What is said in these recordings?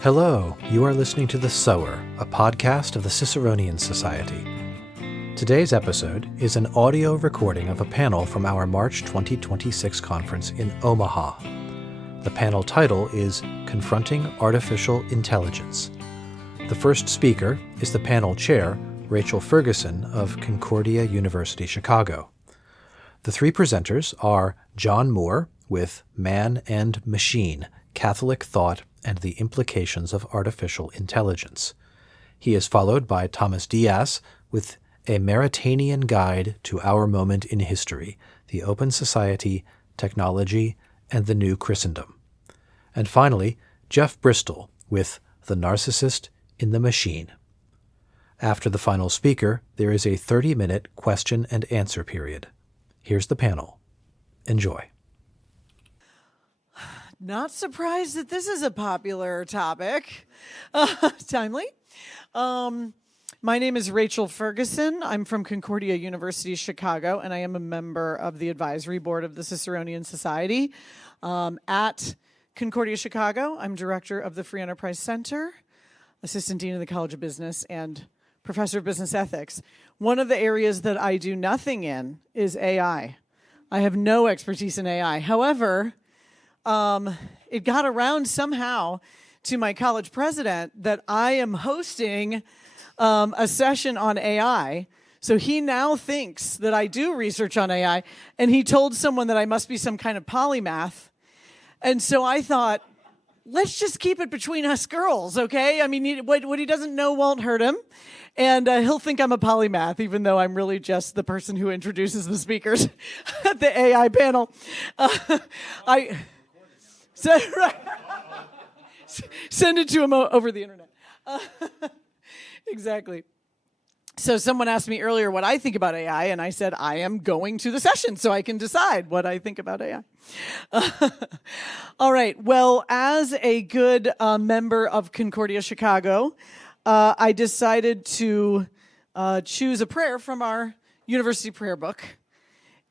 Hello, you are listening to The Sower, a podcast of the Ciceronian Society. Today's episode is an audio recording of a panel from our March 2026 conference in Omaha. The panel title is Confronting Artificial Intelligence. The first speaker is the panel chair, Rachel Ferguson of Concordia University, Chicago. The three presenters are John Moore with Man and Machine, Catholic Thought and the Implications of Artificial Intelligence. He is followed by Thomas Diaz with A Maritainian Guide to Our Moment in History, the Open Society, Technology, and the New Christendom. And finally, Jeff Bristol with The Narcissist in the Machine. After the final speaker, there is a 30-minute question and answer period. Here's the panel. Enjoy. Not surprised that this is a popular topic. Timely. My name is Rachel Ferguson. I'm from Concordia University, Chicago, and I am a member of the advisory board of the Ciceronian Society. At Concordia, Chicago, I'm director of the Free Enterprise Center, assistant dean of the College of Business, and professor of business ethics. One of the areas that I do nothing in is AI. I have no expertise in AI. However, it got around somehow to my college president that I am hosting a session on AI. So he now thinks that I do research on AI, and he told someone that I must be some kind of polymath. And so I thought, let's just keep it between us girls, okay? I mean, what he doesn't know won't hurt him. And he'll think I'm a polymath, even though I'm really just the person who introduces the speakers at the AI panel. Send it to him over the internet. Exactly. So someone asked me earlier what I think about AI, and I said I am going to the session so I can decide what I think about AI. All right. Well, as a good member of Concordia Chicago, I decided to choose a prayer from our university prayer book.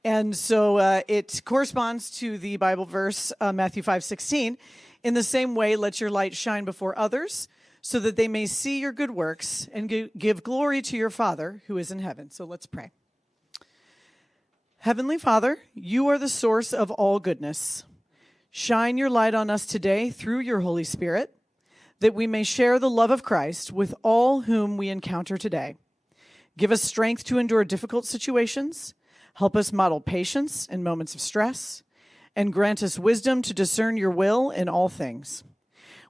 And so it corresponds to the Bible verse, Matthew 5:16. In the same way, let your light shine before others, so that they may see your good works and give glory to your Father who is in heaven. So let's pray. Heavenly Father, you are the source of all goodness. Shine your light on us today through your Holy Spirit, that we may share the love of Christ with all whom we encounter today. Give us strength to endure difficult situations. Help us model patience in moments of stress, and grant us wisdom to discern your will in all things.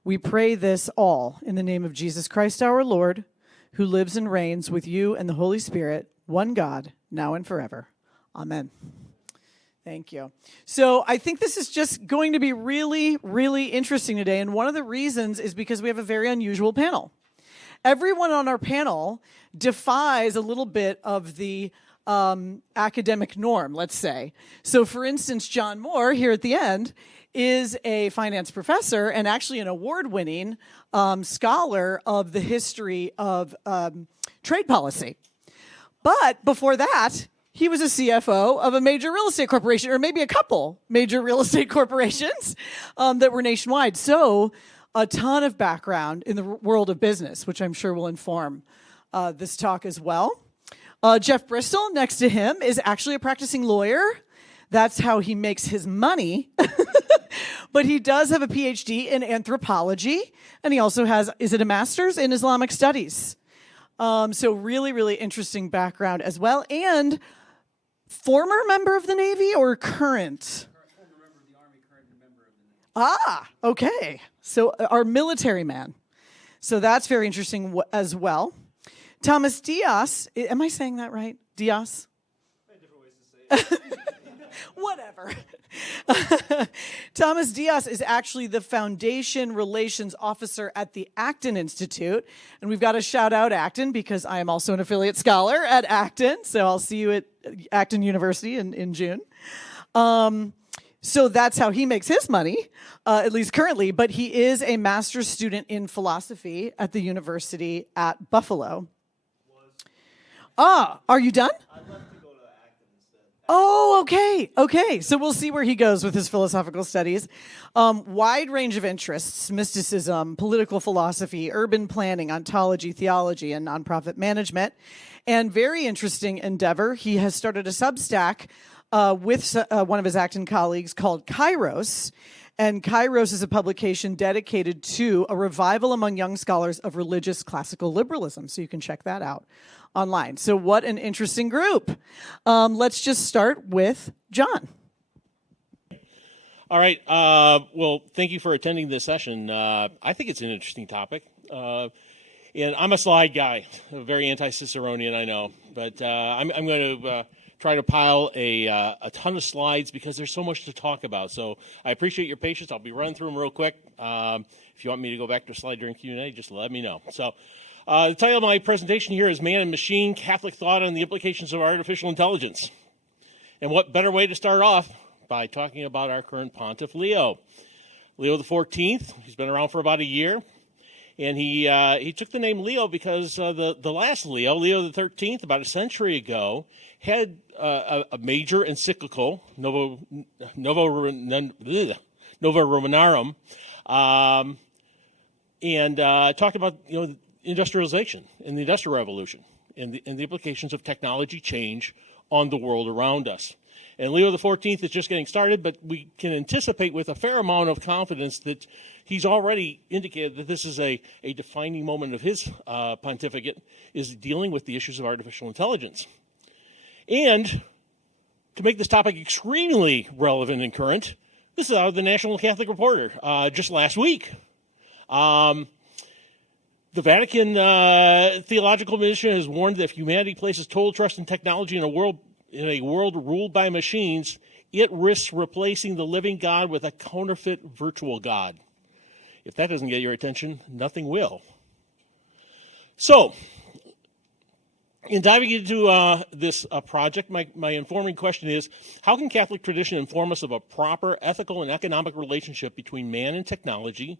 We pray this all in the name of Jesus Christ our Lord, who lives and reigns with you and the Holy Spirit, one God, now and forever. Amen. Thank you. So I think this is just going to be really, really interesting today, and one of the reasons is because we have a very unusual panel. Everyone on our panel defies a little bit of the academic norm, let's say. So, for instance, John Moore, here at the end, is a finance professor and actually an award-winning scholar of the history of trade policy. But before that, he was a CFO of a major real estate corporation, or maybe a couple major real estate corporations that were nationwide. So, a ton of background in the world of business, which I'm sure will inform this talk as well. Jeff Bristol, next to him, is actually a practicing lawyer. That's how he makes his money. But he does have a PhD in anthropology, and he also is it a master's in Islamic studies? So really, really interesting background as well. And former member of the Navy or current? Former member of the Army, current member of the Navy. Ah, okay. So our military man. So that's very interesting as well. Thomas Diaz, am I saying that right? Diaz? Different ways to say it. Whatever. Thomas Diaz is actually the Foundation Relations Officer at the Acton Institute. And we've got to shout out Acton because I am also an affiliate scholar at Acton. So I'll see you at Acton University in June. So that's how he makes his money, at least currently. But he is a master's student in philosophy at the university at Buffalo. Are you done? I'd love to go to Acton instead. Oh, okay. Okay. So we'll see where he goes with his philosophical studies. Wide range of interests: mysticism, political philosophy, urban planning, ontology, theology, and nonprofit management. And very interesting endeavor. He has started a Substack with one of his Acton colleagues called Kairos. And Kairos is a publication dedicated to a revival among young scholars of religious classical liberalism. So you can check that out online. So what an interesting group. Let's just start with John. All right. Well, thank you for attending this session. I think it's an interesting topic. And I'm a slide guy, very anti-Ciceronian, I know. But I'm going to try to pile a ton of slides because there's so much to talk about. So I appreciate your patience. I'll be running through them real quick. If you want me to go back to a slide during Q&A, just let me know. So the title of my presentation here is Man and Machine, Catholic Thought on the Implications of Artificial Intelligence. And what better way to start off by talking about our current pontiff, Leo. Leo XIV, he's been around for about a year. And he took the name Leo because the last Leo, Leo XIII, about a century ago, had a major encyclical, Nova Romanorum, and talked about industrialization and the Industrial Revolution and the implications of technology change on the world around us. And Leo XIV is just getting started, but we can anticipate with a fair amount of confidence that he's already indicated that this is a defining moment of his pontificate, is dealing with the issues of artificial intelligence. And to make this topic extremely relevant and current, this is out of the National Catholic Reporter just last week. The Vatican Theological Mission has warned that if humanity places total trust in technology in a world ruled by machines, it risks replacing the living God with a counterfeit virtual God. If that doesn't get your attention, nothing will. So, in diving into this project, my informing question is, how can Catholic tradition inform us of a proper ethical and economic relationship between man and technology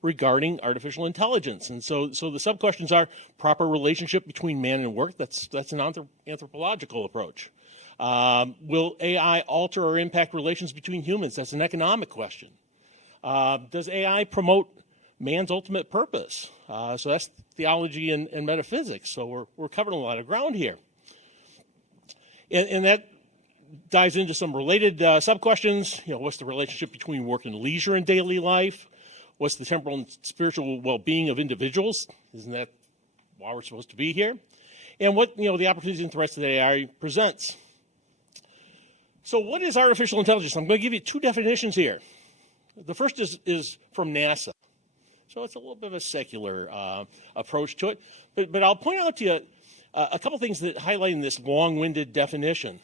regarding artificial intelligence? And so the sub-questions are: proper relationship between man and work, that's an anthropological approach. Will AI alter or impact relations between humans? That's an economic question. Does AI promote man's ultimate purpose? So that's theology and metaphysics. So we're covering a lot of ground here. And that dives into some related sub-questions. What's the relationship between work and leisure in daily life? What's the temporal and spiritual well-being of individuals? Isn't that why we're supposed to be here? And what the opportunities and threats that AI presents. So what is artificial intelligence? I'm going to give you two definitions here. The first is from NASA. So it's a little bit of a secular approach to it. But I'll point out to you a couple things that highlighting this long-winded definition.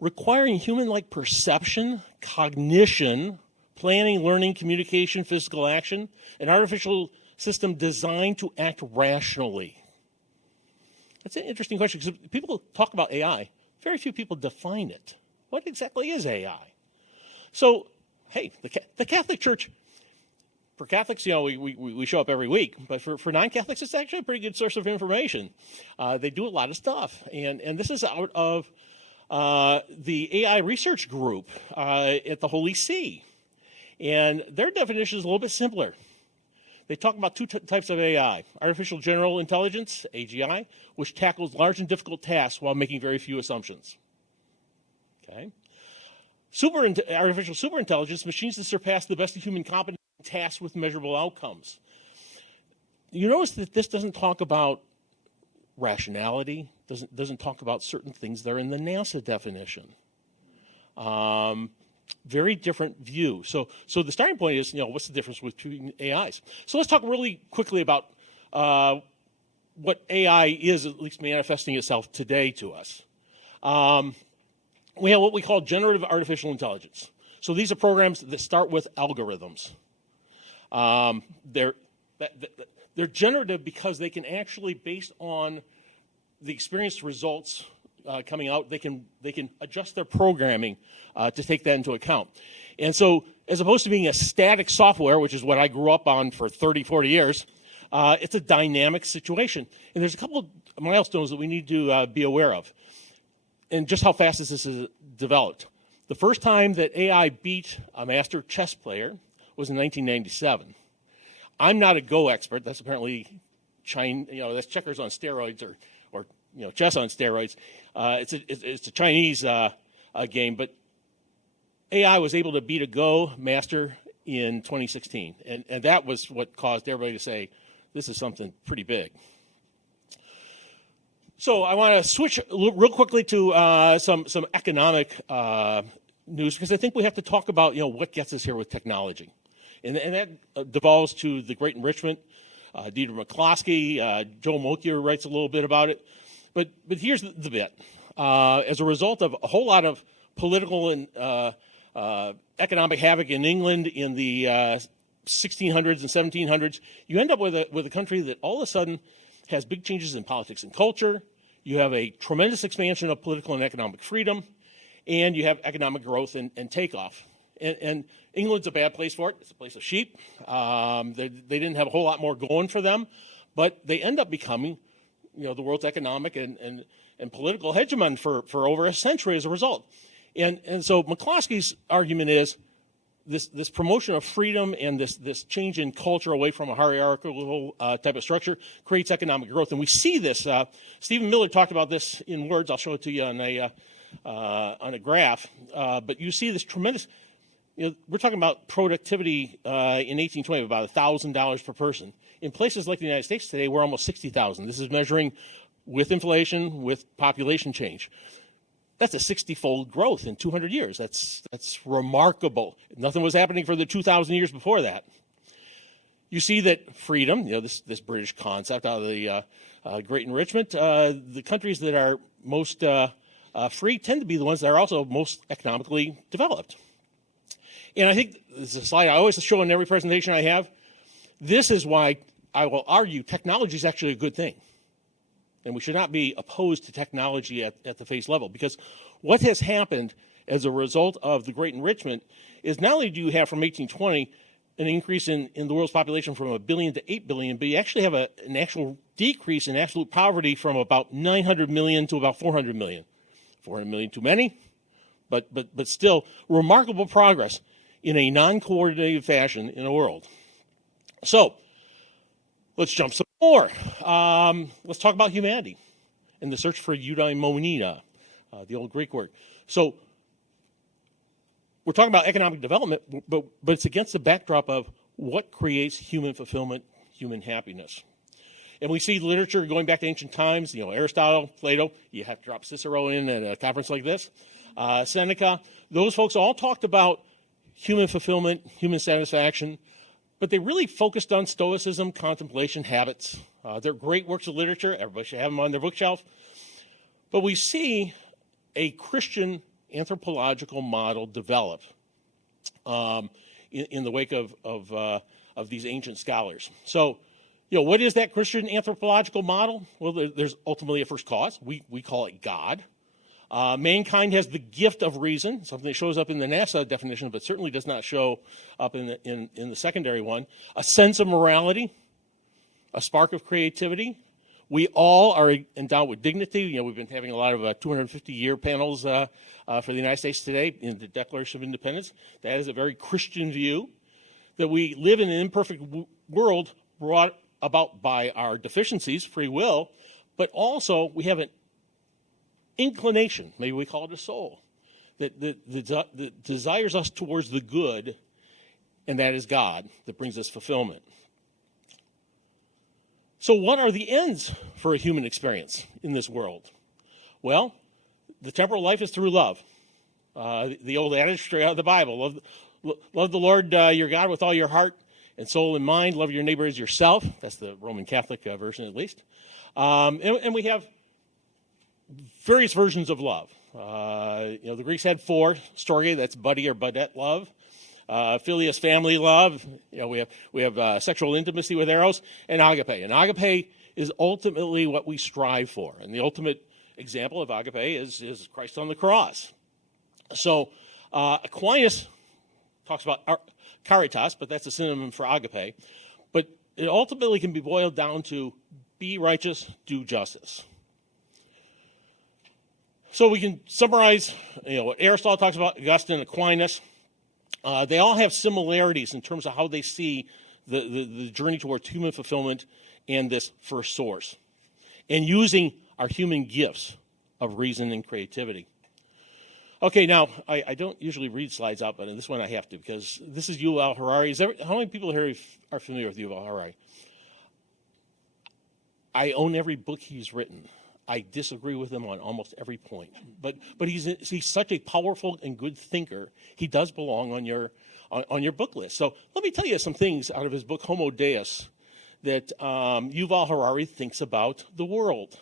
Requiring human-like perception, cognition, planning, learning, communication, physical action, an artificial system designed to act rationally. That's an interesting question because people talk about AI. Very few people define it. What exactly is AI? So, hey, the Catholic Church, for Catholics, we show up every week, but for non-Catholics, it's actually a pretty good source of information. They do a lot of stuff, and this is out of the AI research group at the Holy See. And their definition is a little bit simpler. They talk about two types of AI: artificial general intelligence, AGI, which tackles large and difficult tasks while making very few assumptions. Okay. Artificial superintelligence, machines that surpass the best of human competence in tasks with measurable outcomes. You notice that this doesn't talk about rationality, doesn't talk about certain things that are in the NASA definition. Very different view. So the starting point is, what's the difference between AIs? So let's talk really quickly about what AI is, at least manifesting itself today to us. We have what we call generative artificial intelligence. So these are programs that start with algorithms. They're generative because they can actually, based on the experienced results coming out, they can adjust their programming to take that into account. And so, as opposed to being a static software, which is what I grew up on for 30, 40 years, it's a dynamic situation. And there's a couple of milestones that we need to be aware of. and just how fast this is developed. The first time that AI beat a master chess player was in 1997. I'm not a Go expert. That's apparently that's checkers on steroids or chess on steroids. It's a Chinese game, but AI was able to beat a Go master in 2016, and that was what caused everybody to say, this is something pretty big. So I want to switch real quickly to some economic news, because I think we have to talk about what gets us here with technology, and that devolves to the Great Enrichment. Dieter McCloskey, Joe Mokier writes a little bit about it, but here's the bit. As a result of a whole lot of political and economic havoc in England in the 1600s and 1700s, you end up with a country that all of a sudden has big changes in politics and culture. You have a tremendous expansion of political and economic freedom, and you have economic growth and takeoff. And England's a bad place for it. It's a place of sheep. They didn't have a whole lot more going for them, but they end up becoming, the world's economic and political hegemon for over a century as a result. And so McCloskey's argument is this promotion of freedom and this change in culture away from a hierarchical type of structure creates economic growth. And we see this. Stephen Miller talked about this in words. I'll show it to you on a graph. But you see this tremendous, we're talking about productivity in 1820 of about $1,000 per person. In places like the United States today, we're almost 60,000. This is measuring with inflation, with population change. That's a 60-fold growth in 200 years. That's remarkable. Nothing was happening for the 2,000 years before that. You see that freedom, this British concept out of the Great Enrichment, the countries that are most free tend to be the ones that are also most economically developed. And I think this is a slide I always show in every presentation I have. This is why I will argue technology is actually a good thing. And we should not be opposed to technology at the face level, because what has happened as a result of the Great Enrichment is not only do you have from 1820 an increase in the world's population from 1 billion to 8 billion, but you actually have an actual decrease in absolute poverty from about 900 million to about 400 million. 400 million too many, but still remarkable progress in a non-coordinated fashion in the world. So let's jump some more. Let's talk about humanity and the search for eudaimonia, the old Greek word. So we're talking about economic development, but it's against the backdrop of what creates human fulfillment, human happiness. And we see literature going back to ancient times, Aristotle, Plato. You have to drop Cicero in at a conference like this. Seneca. Those folks all talked about human fulfillment, human satisfaction, but they really focused on stoicism, contemplation, habits. They're great works of literature. Everybody should have them on their bookshelf. But we see a Christian anthropological model develop in the wake of these ancient scholars. So, what is that Christian anthropological model? Well, there's ultimately a first cause. We call it God. Mankind has the gift of reason, something that shows up in the NASA definition, but certainly does not show up in the secondary one. A sense of morality, a spark of creativity. We all are endowed with dignity. We've been having a lot of 250-year panels for the United States today in the Declaration of Independence. That is a very Christian view, that we live in an imperfect world brought about by our deficiencies, free will, but also we have an inclination, maybe we call it a soul, that desires us towards the good, and that is God, that brings us fulfillment. So what are the ends for a human experience in this world? Well, the temporal life is through love. The old adage straight out of the Bible, love the Lord your God with all your heart and soul and mind. Love your neighbor as yourself. That's the Roman Catholic version, at least. And we have various versions of love. The Greeks had 4: storge, that's buddy or budette love. Philia, family love. We have sexual intimacy with eros, and agape. And agape is ultimately what we strive for. And the ultimate example of agape is Christ on the cross. So Aquinas talks about caritas, but that's a synonym for agape. But it ultimately can be boiled down to be righteous, do justice. So we can summarize, what Aristotle talks about, Augustine, Aquinas. They all have similarities in terms of how they see the journey towards human fulfillment and this first source, and using our human gifts of reason and creativity. Okay, now, I don't usually read slides out, but in this one I have to, because this is Yuval Harari. How many people here are familiar with Yuval Harari? I own every book he's written. I disagree with him on almost every point. But he's such a powerful and good thinker, he does belong on your book list. So let me tell you some things out of his book, Homo Deus, that Yuval Harari thinks about the world.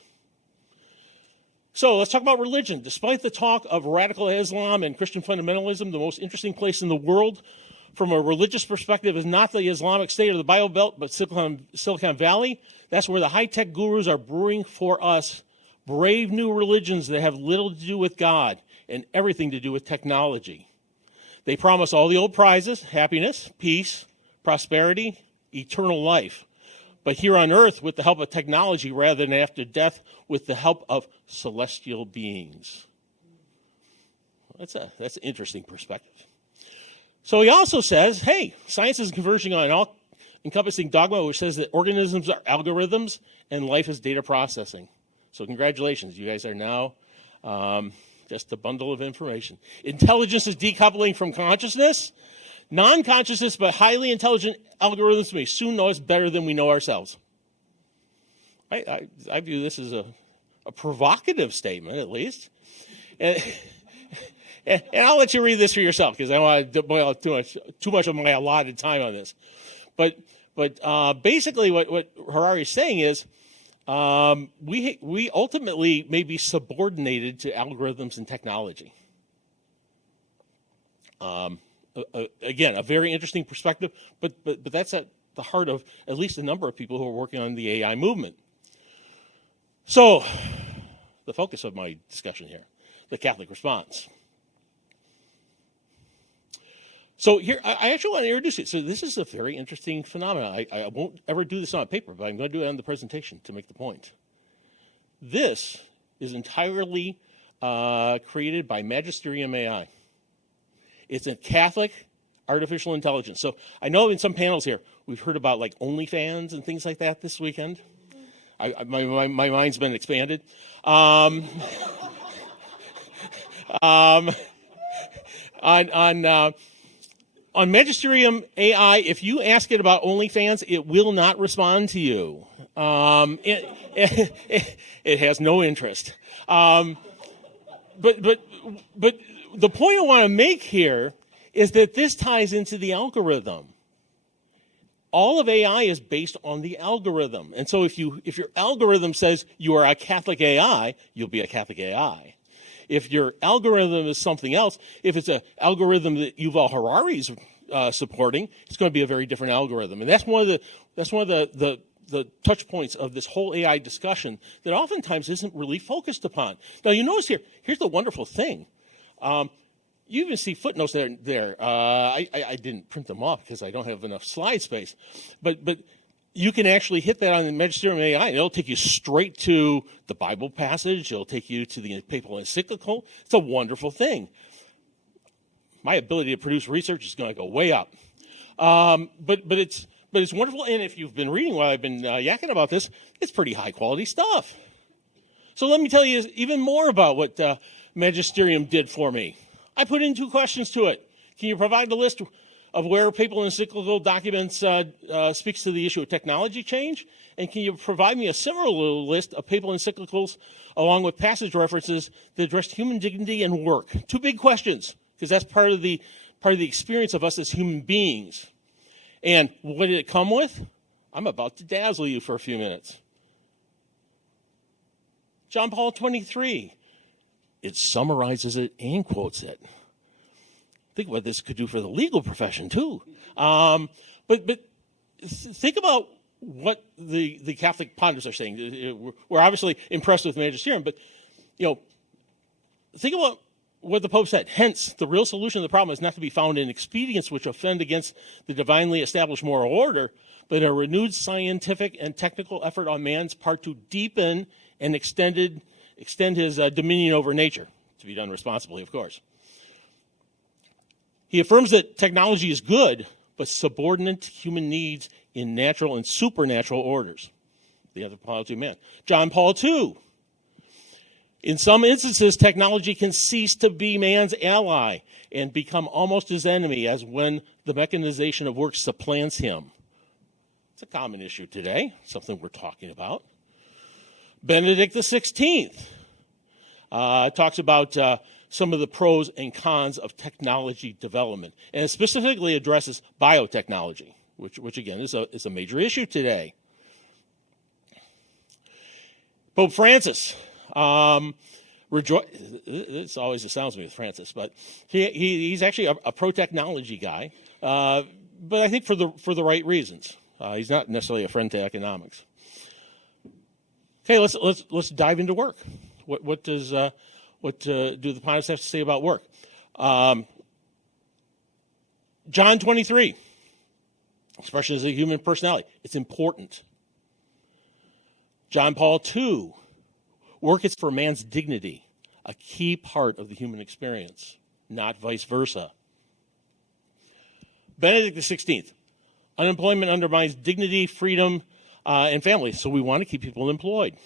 So let's talk about religion. Despite the talk of radical Islam and Christian fundamentalism, the most interesting place in the world from a religious perspective is not the Islamic State or the Bible Belt, but Silicon Valley. That's where the high-tech gurus are brewing for us brave new religions that have little to do with God and everything to do with technology. They promise all the old prizes: happiness, peace, prosperity, eternal life. But here on earth, with the help of technology, rather than after death, with the help of celestial beings. That's an interesting perspective. So he also says, hey, science is converging on an all-encompassing dogma which says that organisms are algorithms and life is data processing. So congratulations, you guys are now just a bundle of information. Intelligence is decoupling from consciousness. Non-consciousness but highly intelligent algorithms may soon know us better than we know ourselves. I view this as a provocative statement, at least. And I'll let you read this for yourself, because I don't want to boil too much of my allotted time on this. But basically what Harari is saying is we ultimately may be subordinated to algorithms and technology. Again, a very interesting perspective, but that's at the heart of at least a number of people who are working on the AI movement. So, the focus of my discussion here, the Catholic response. So here, I actually want to introduce it. So this is a very interesting phenomenon. I won't ever do this on paper, but I'm going to do it on the presentation to make the point. This is entirely created by Magisterium AI. It's a Catholic artificial intelligence. So I know in some panels here, we've heard about like OnlyFans and things like that this weekend. My mind's been expanded. On Magisterium AI, if you ask it about OnlyFans, it will not respond to you. It has no interest. But the point I want to make here is that this ties into the algorithm. All of AI is based on the algorithm. And so if your algorithm says you are a Catholic AI, you'll be a Catholic AI. If your algorithm is something else, if it's an algorithm that Yuval Harari's supporting, it's going to be a very different algorithm. And that's one of the touch points of this whole AI discussion that oftentimes isn't really focused upon. Now you notice here's the wonderful thing. You even see footnotes there. I didn't print them off because I don't have enough slide space. But you can actually hit that on the Magisterium AI, and it'll take you straight to the Bible passage. It'll take you to the papal encyclical. It's a wonderful thing. My ability to produce research is going to go way up. But it's wonderful, and if you've been reading while I've been yakking about this, it's pretty high-quality stuff. So let me tell you even more about what Magisterium did for me. I put in 2 questions to it. Can you provide the list of where papal encyclical documents speaks to the issue of technology change? And can you provide me a similar list of papal encyclicals along with passage references that address human dignity and work? 2 big questions, because that's part of the experience of us as human beings. And what did it come with? I'm about to dazzle you for a few minutes. John Paul 23. It summarizes it and quotes it. Think what this could do for the legal profession too. But think about what the Catholic pontiffs are saying. We're obviously impressed with Magisterium, but think about what the Pope said. Hence, the real solution to the problem is not to be found in expedients which offend against the divinely established moral order, but a renewed scientific and technical effort on man's part to deepen and extend extend his dominion over nature, to be done responsibly, of course. He affirms that technology is good, but subordinate to human needs in natural and supernatural orders. The anthropology of man. John Paul II. In some instances, technology can cease to be man's ally and become almost his enemy, as when the mechanization of work supplants him. It's a common issue today, something we're talking about. Benedict XVI talks about some of the pros and cons of technology development, and it specifically addresses biotechnology, which again is a major issue today. Pope Francis, this always astounds me with Francis, but he's actually a pro-technology guy, but I think for the right reasons. He's not necessarily a friend to economics. Okay, let's dive into work. What do the pontiffs have to say about work? John 23, expression as a human personality. It's important. John Paul II, work is for man's dignity, a key part of the human experience, not vice versa. Benedict XVI, unemployment undermines dignity, freedom, and family, so we want to keep people employed.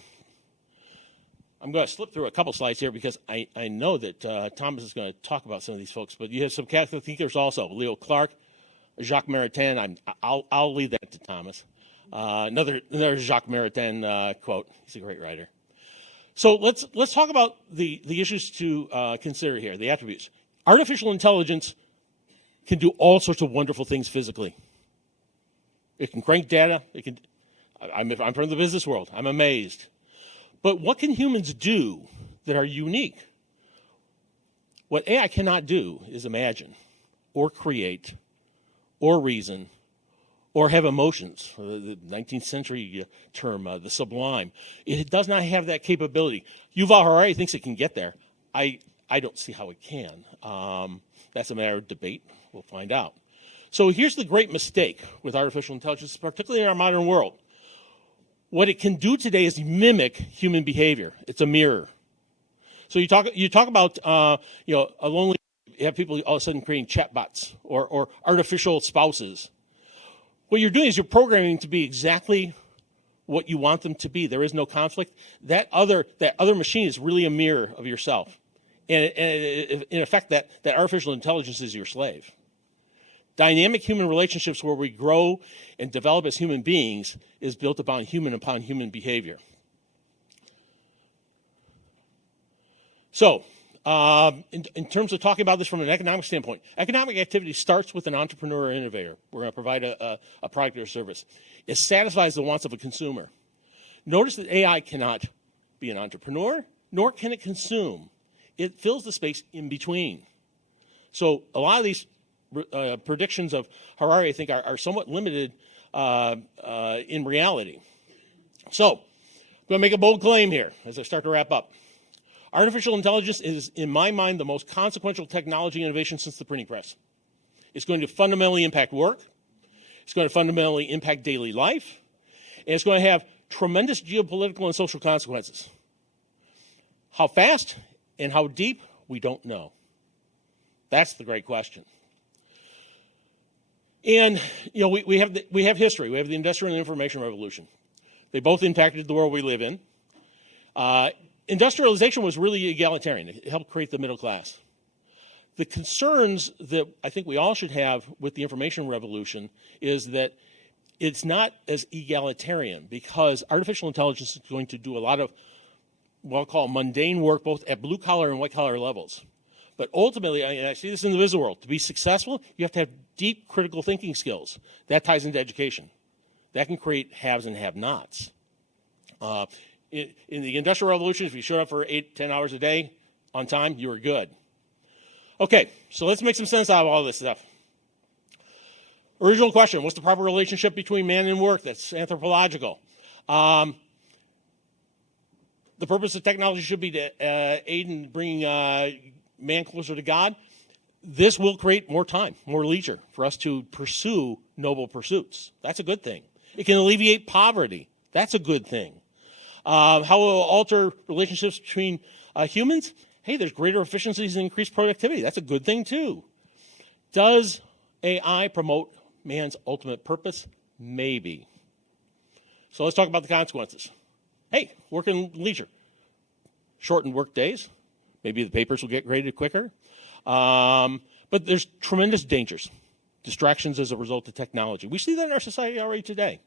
I'm going to slip through a couple slides here because I know that Thomas is going to talk about some of these folks, but you have some Catholic thinkers also. Leo Clark, Jacques Maritain. I'll leave that to Thomas. Another Jacques Maritain quote. He's a great writer. So let's talk about the issues to consider here, the attributes. Artificial intelligence can do all sorts of wonderful things physically. It can crank data. I'm from the business world. I'm amazed. But what can humans do that are unique? What AI cannot do is imagine or create or reason or have emotions, the 19th century term, the sublime. It does not have that capability. Yuval Harari thinks it can get there. I don't see how it can. That's a matter of debate. We'll find out. So here's the great mistake with artificial intelligence, particularly in our modern world. What it can do today is mimic human behavior. It's a mirror. So you talk about a lonely. You have people all of a sudden creating chatbots or artificial spouses. What you're doing is you're programming to be exactly what you want them to be. There is no conflict. That other machine is really a mirror of yourself, and in effect, that artificial intelligence is your slave. Dynamic human relationships where we grow and develop as human beings is built upon human behavior. So, in terms of talking about this from an economic standpoint, economic activity starts with an entrepreneur or innovator. We're going to provide a product or service. It satisfies the wants of a consumer. Notice that AI cannot be an entrepreneur, nor can it consume. It fills the space in between. So a lot of these predictions of Harari, I think, are somewhat limited in reality. So, I'm going to make a bold claim here as I start to wrap up. Artificial intelligence is, in my mind, the most consequential technology innovation since the printing press. It's going to fundamentally impact work. It's going to fundamentally impact daily life. And it's going to have tremendous geopolitical and social consequences. How fast and how deep, we don't know. That's the great question. And we have history. We have the Industrial and Information Revolution. They both impacted the world we live in. Industrialization was really egalitarian. It helped create the middle class. The concerns that I think we all should have with the information revolution is that it's not as egalitarian because artificial intelligence is going to do a lot of what I'll call mundane work, both at blue-collar and white-collar levels. But ultimately, and I see this in the business world, to be successful, you have to have deep critical thinking skills. That ties into education. That can create haves and have-nots. In the Industrial Revolution, if you showed up for 8-10 hours a day on time, you were good. Okay, so let's make some sense out of all this stuff. Original question, what's the proper relationship between man and work? That's anthropological. The purpose of technology should be to aid in bringing man closer to God. This will create more time, more leisure for us to pursue noble pursuits. That's a good thing. It can alleviate poverty. That's a good thing. How will it alter relationships between humans? Hey, there's greater efficiencies and increased productivity. That's a good thing, too. Does AI promote man's ultimate purpose? Maybe. So let's talk about the consequences. Hey, work and leisure. Shortened work days. Maybe the papers will get graded quicker. But there's tremendous dangers. Distractions as a result of technology. We see that in our society already today.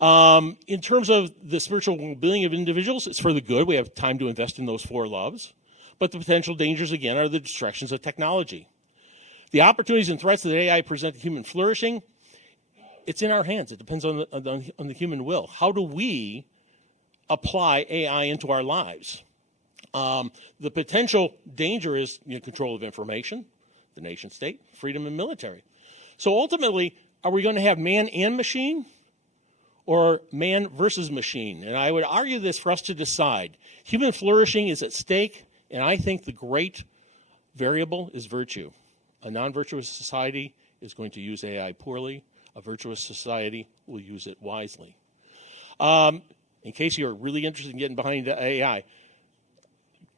In terms of the spiritual well-being of individuals, it's for the good. We have time to invest in those 4 loves. But the potential dangers, again, are the distractions of technology. The opportunities and threats that AI present to human flourishing, it's in our hands. It depends on the human will. How do we apply AI into our lives? The potential danger is control of information, the nation state, freedom, and military. So ultimately, are we going to have man and machine or man versus machine? And I would argue this for us to decide. Human flourishing is at stake, and I think the great variable is virtue. A non-virtuous society is going to use AI poorly. A virtuous society will use it wisely. In case you're really interested in getting behind AI,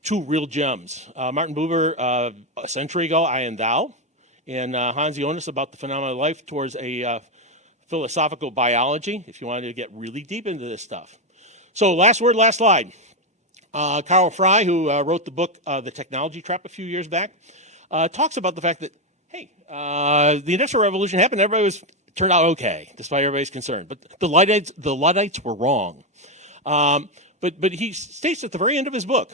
2 real gems. Martin Buber, a century ago, I and Thou, and Hans Jonas about the phenomenon of life towards a philosophical biology, if you wanted to get really deep into this stuff. So last word, last slide. Carl Fry, who wrote the book The Technology Trap a few years back, talks about the fact that, hey, the Industrial Revolution happened, everybody turned out okay, despite everybody's concern. But the Luddites were wrong. But he states at the very end of his book,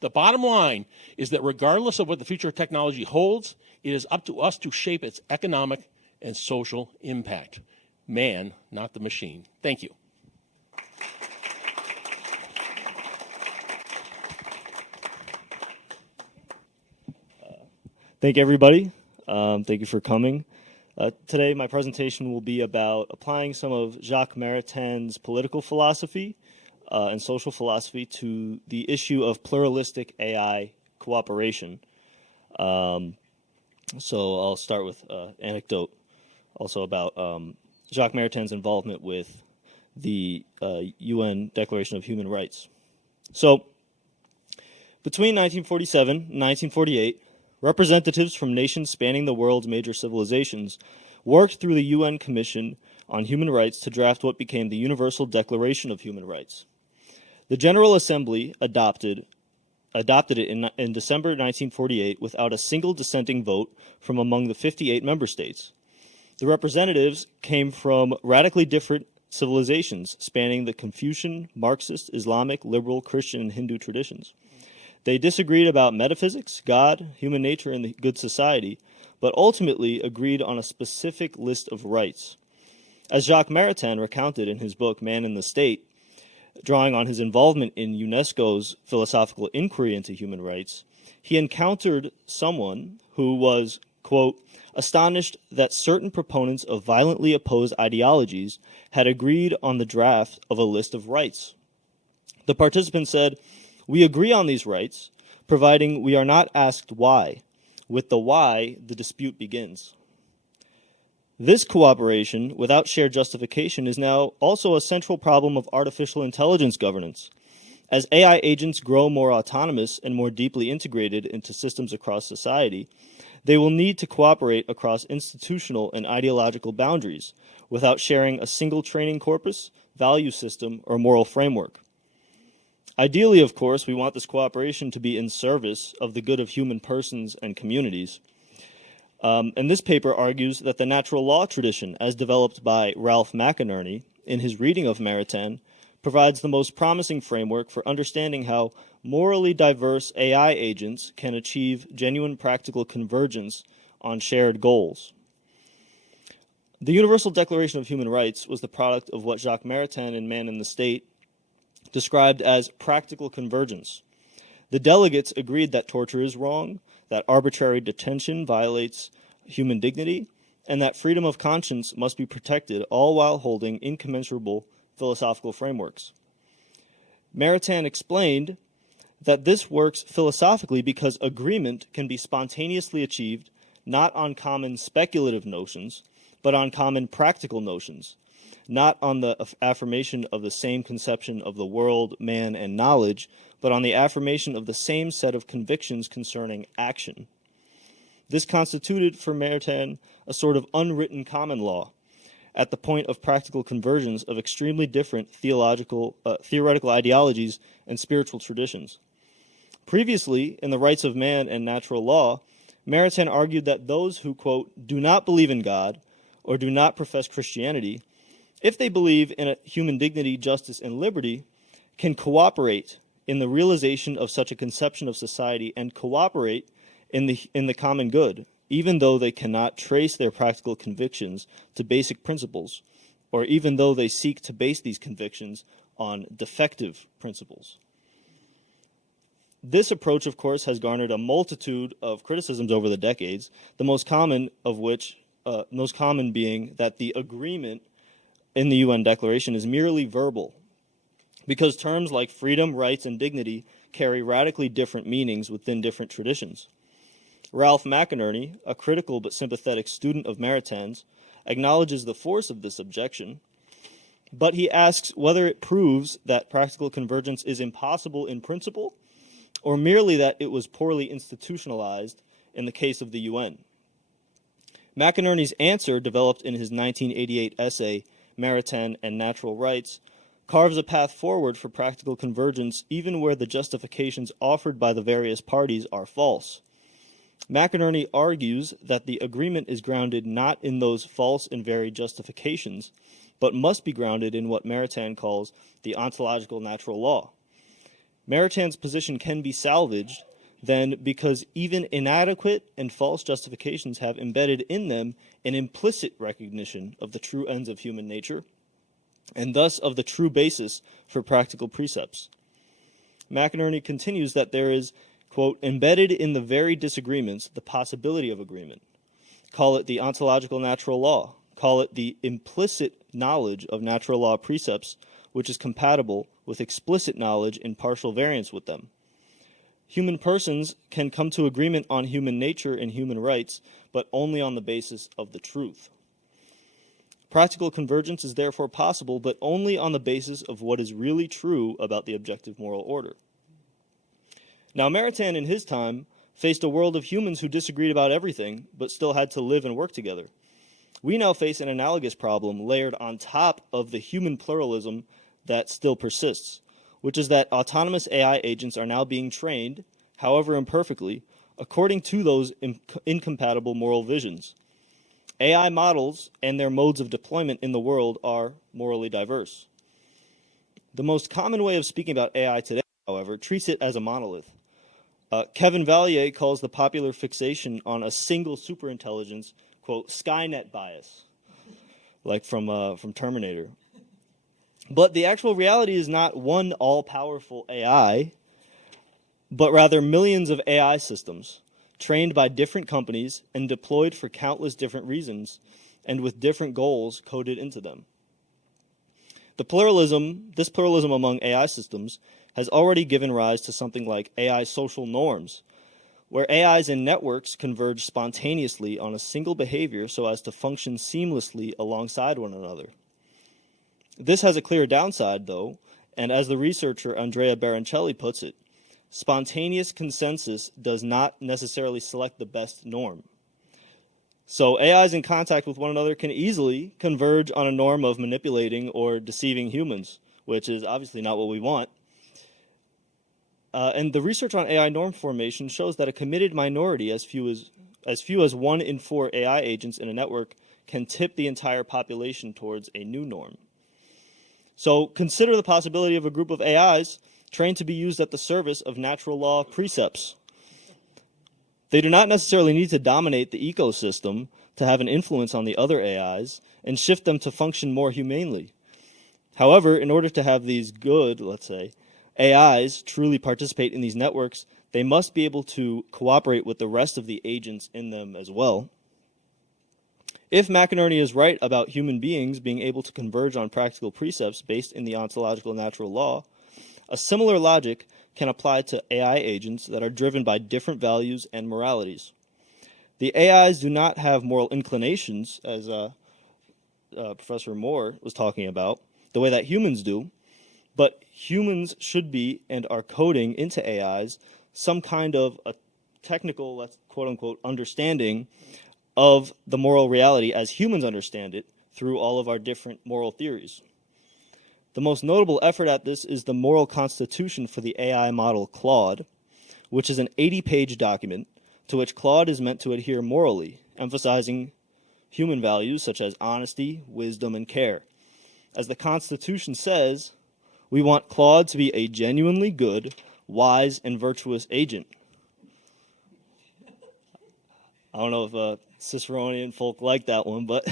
the bottom line is that regardless of what the future of technology holds, it is up to us to shape its economic and social impact. Man, not the machine. Thank you. Thank you, everybody. Thank you for coming. Today, my presentation will be about applying some of Jacques Maritain's political philosophy and social philosophy to the issue of pluralistic AI cooperation. So I'll start with an anecdote also about Jacques Maritain's involvement with the UN Declaration of Human Rights. So between 1947 and 1948, representatives from nations spanning the world's major civilizations worked through the UN Commission on Human Rights to draft what became the Universal Declaration of Human Rights. The General Assembly adopted it in December 1948 without a single dissenting vote from among the 58 member states. The representatives came from radically different civilizations spanning the Confucian, Marxist, Islamic, liberal, Christian, and Hindu traditions. They disagreed about metaphysics, God, human nature, and the good society, but ultimately agreed on a specific list of rights. As Jacques Maritain recounted in his book, Man and the State, drawing on his involvement in UNESCO's philosophical inquiry into human rights, he encountered someone who was, quote, astonished that certain proponents of violently opposed ideologies had agreed on the draft of a list of rights. The participant said, "We agree on these rights, providing we are not asked why. With the why, the dispute begins." This cooperation, without shared justification, is now also a central problem of artificial intelligence governance. As AI agents grow more autonomous and more deeply integrated into systems across society, they will need to cooperate across institutional and ideological boundaries without sharing a single training corpus, value system, or moral framework. Ideally, of course, we want this cooperation to be in service of the good of human persons and communities. And this paper argues that the natural law tradition, as developed by Ralph McInerney in his reading of Maritain, provides the most promising framework for understanding how morally diverse AI agents can achieve genuine practical convergence on shared goals. The Universal Declaration of Human Rights was the product of what Jacques Maritain in Man and the State described as practical convergence. The delegates agreed that torture is wrong, that arbitrary detention violates human dignity, and that freedom of conscience must be protected, all while holding incommensurable philosophical frameworks. Maritain explained that this works philosophically because agreement can be spontaneously achieved not on common speculative notions, but on common practical notions, not on the affirmation of the same conception of the world, man, and knowledge, but on the affirmation of the same set of convictions concerning action. This constituted for Maritain a sort of unwritten common law at the point of practical convergence of extremely different theoretical ideologies and spiritual traditions. Previously, in the Rights of Man and Natural Law, Maritain argued that those who, quote, do not believe in God or do not profess Christianity, if they believe in a human dignity, justice, and liberty, can cooperate in the realization of such a conception of society and cooperate in the common good, even though they cannot trace their practical convictions to basic principles, or even though they seek to base these convictions on defective principles. This approach, of course, has garnered a multitude of criticisms over the decades, the most common being that the agreement in the UN Declaration is merely verbal, because terms like freedom, rights, and dignity carry radically different meanings within different traditions. Ralph McInerney, a critical but sympathetic student of Maritain's, acknowledges the force of this objection, but he asks whether it proves that practical convergence is impossible in principle, or merely that it was poorly institutionalized in the case of the UN. McInerney's answer, developed in his 1988 essay, Maritain and Natural Rights, carves a path forward for practical convergence even where the justifications offered by the various parties are false. McInerney argues that the agreement is grounded not in those false and varied justifications, but must be grounded in what Maritain calls the ontological natural law. Maritain's position can be salvaged, then, because even inadequate and false justifications have embedded in them an implicit recognition of the true ends of human nature, and thus of the true basis for practical precepts. McInerney continues that there is, quote, embedded in the very disagreements the possibility of agreement. Call it the ontological natural law. Call it the implicit knowledge of natural law precepts, which is compatible with explicit knowledge in partial variance with them. Human persons can come to agreement on human nature and human rights, but only on the basis of the truth. Practical convergence is therefore possible, but only on the basis of what is really true about the objective moral order. Now, Maritain in his time faced a world of humans who disagreed about everything, but still had to live and work together. We now face an analogous problem layered on top of the human pluralism that still persists, which is that autonomous AI agents are now being trained, however imperfectly, according to those incompatible moral visions. AI models and their modes of deployment in the world are morally diverse. The most common way of speaking about AI today, however, treats it as a monolith. Kevin Vallier calls the popular fixation on a single superintelligence, quote, Skynet bias, like from Terminator. But the actual reality is not one all-powerful AI, but rather millions of AI systems trained by different companies and deployed for countless different reasons and with different goals coded into them. This pluralism among AI systems has already given rise to something like AI social norms, where AIs and networks converge spontaneously on a single behavior so as to function seamlessly alongside one another. This has a clear downside, though, and as the researcher Andrea Baroncelli puts it, spontaneous consensus does not necessarily select the best norm. So AIs in contact with one another can easily converge on a norm of manipulating or deceiving humans, which is obviously not what we want. And the research on AI norm formation shows that a committed minority, as few as 1 in 4 AI agents in a network, can tip the entire population towards a new norm. So consider the possibility of a group of AIs trained to be used at the service of natural law precepts. They do not necessarily need to dominate the ecosystem to have an influence on the other AIs and shift them to function more humanely. However, in order to have these good, let's say, AIs truly participate in these networks, they must be able to cooperate with the rest of the agents in them as well. If McInerney is right about human beings being able to converge on practical precepts based in the ontological natural law, a similar logic can apply to AI agents that are driven by different values and moralities. The AIs do not have moral inclinations, as Professor Moore was talking about, the way that humans do, but humans should be and are coding into AIs some kind of a technical, let's quote unquote, understanding of the moral reality as humans understand it through all of our different moral theories. The most notable effort at this is the Moral Constitution for the AI model Claude, which is an 80-page document to which Claude is meant to adhere morally, emphasizing human values such as honesty, wisdom, and care. As the Constitution says, we want Claude to be a genuinely good, wise, and virtuous agent. I don't know if Ciceronian folk like that one, but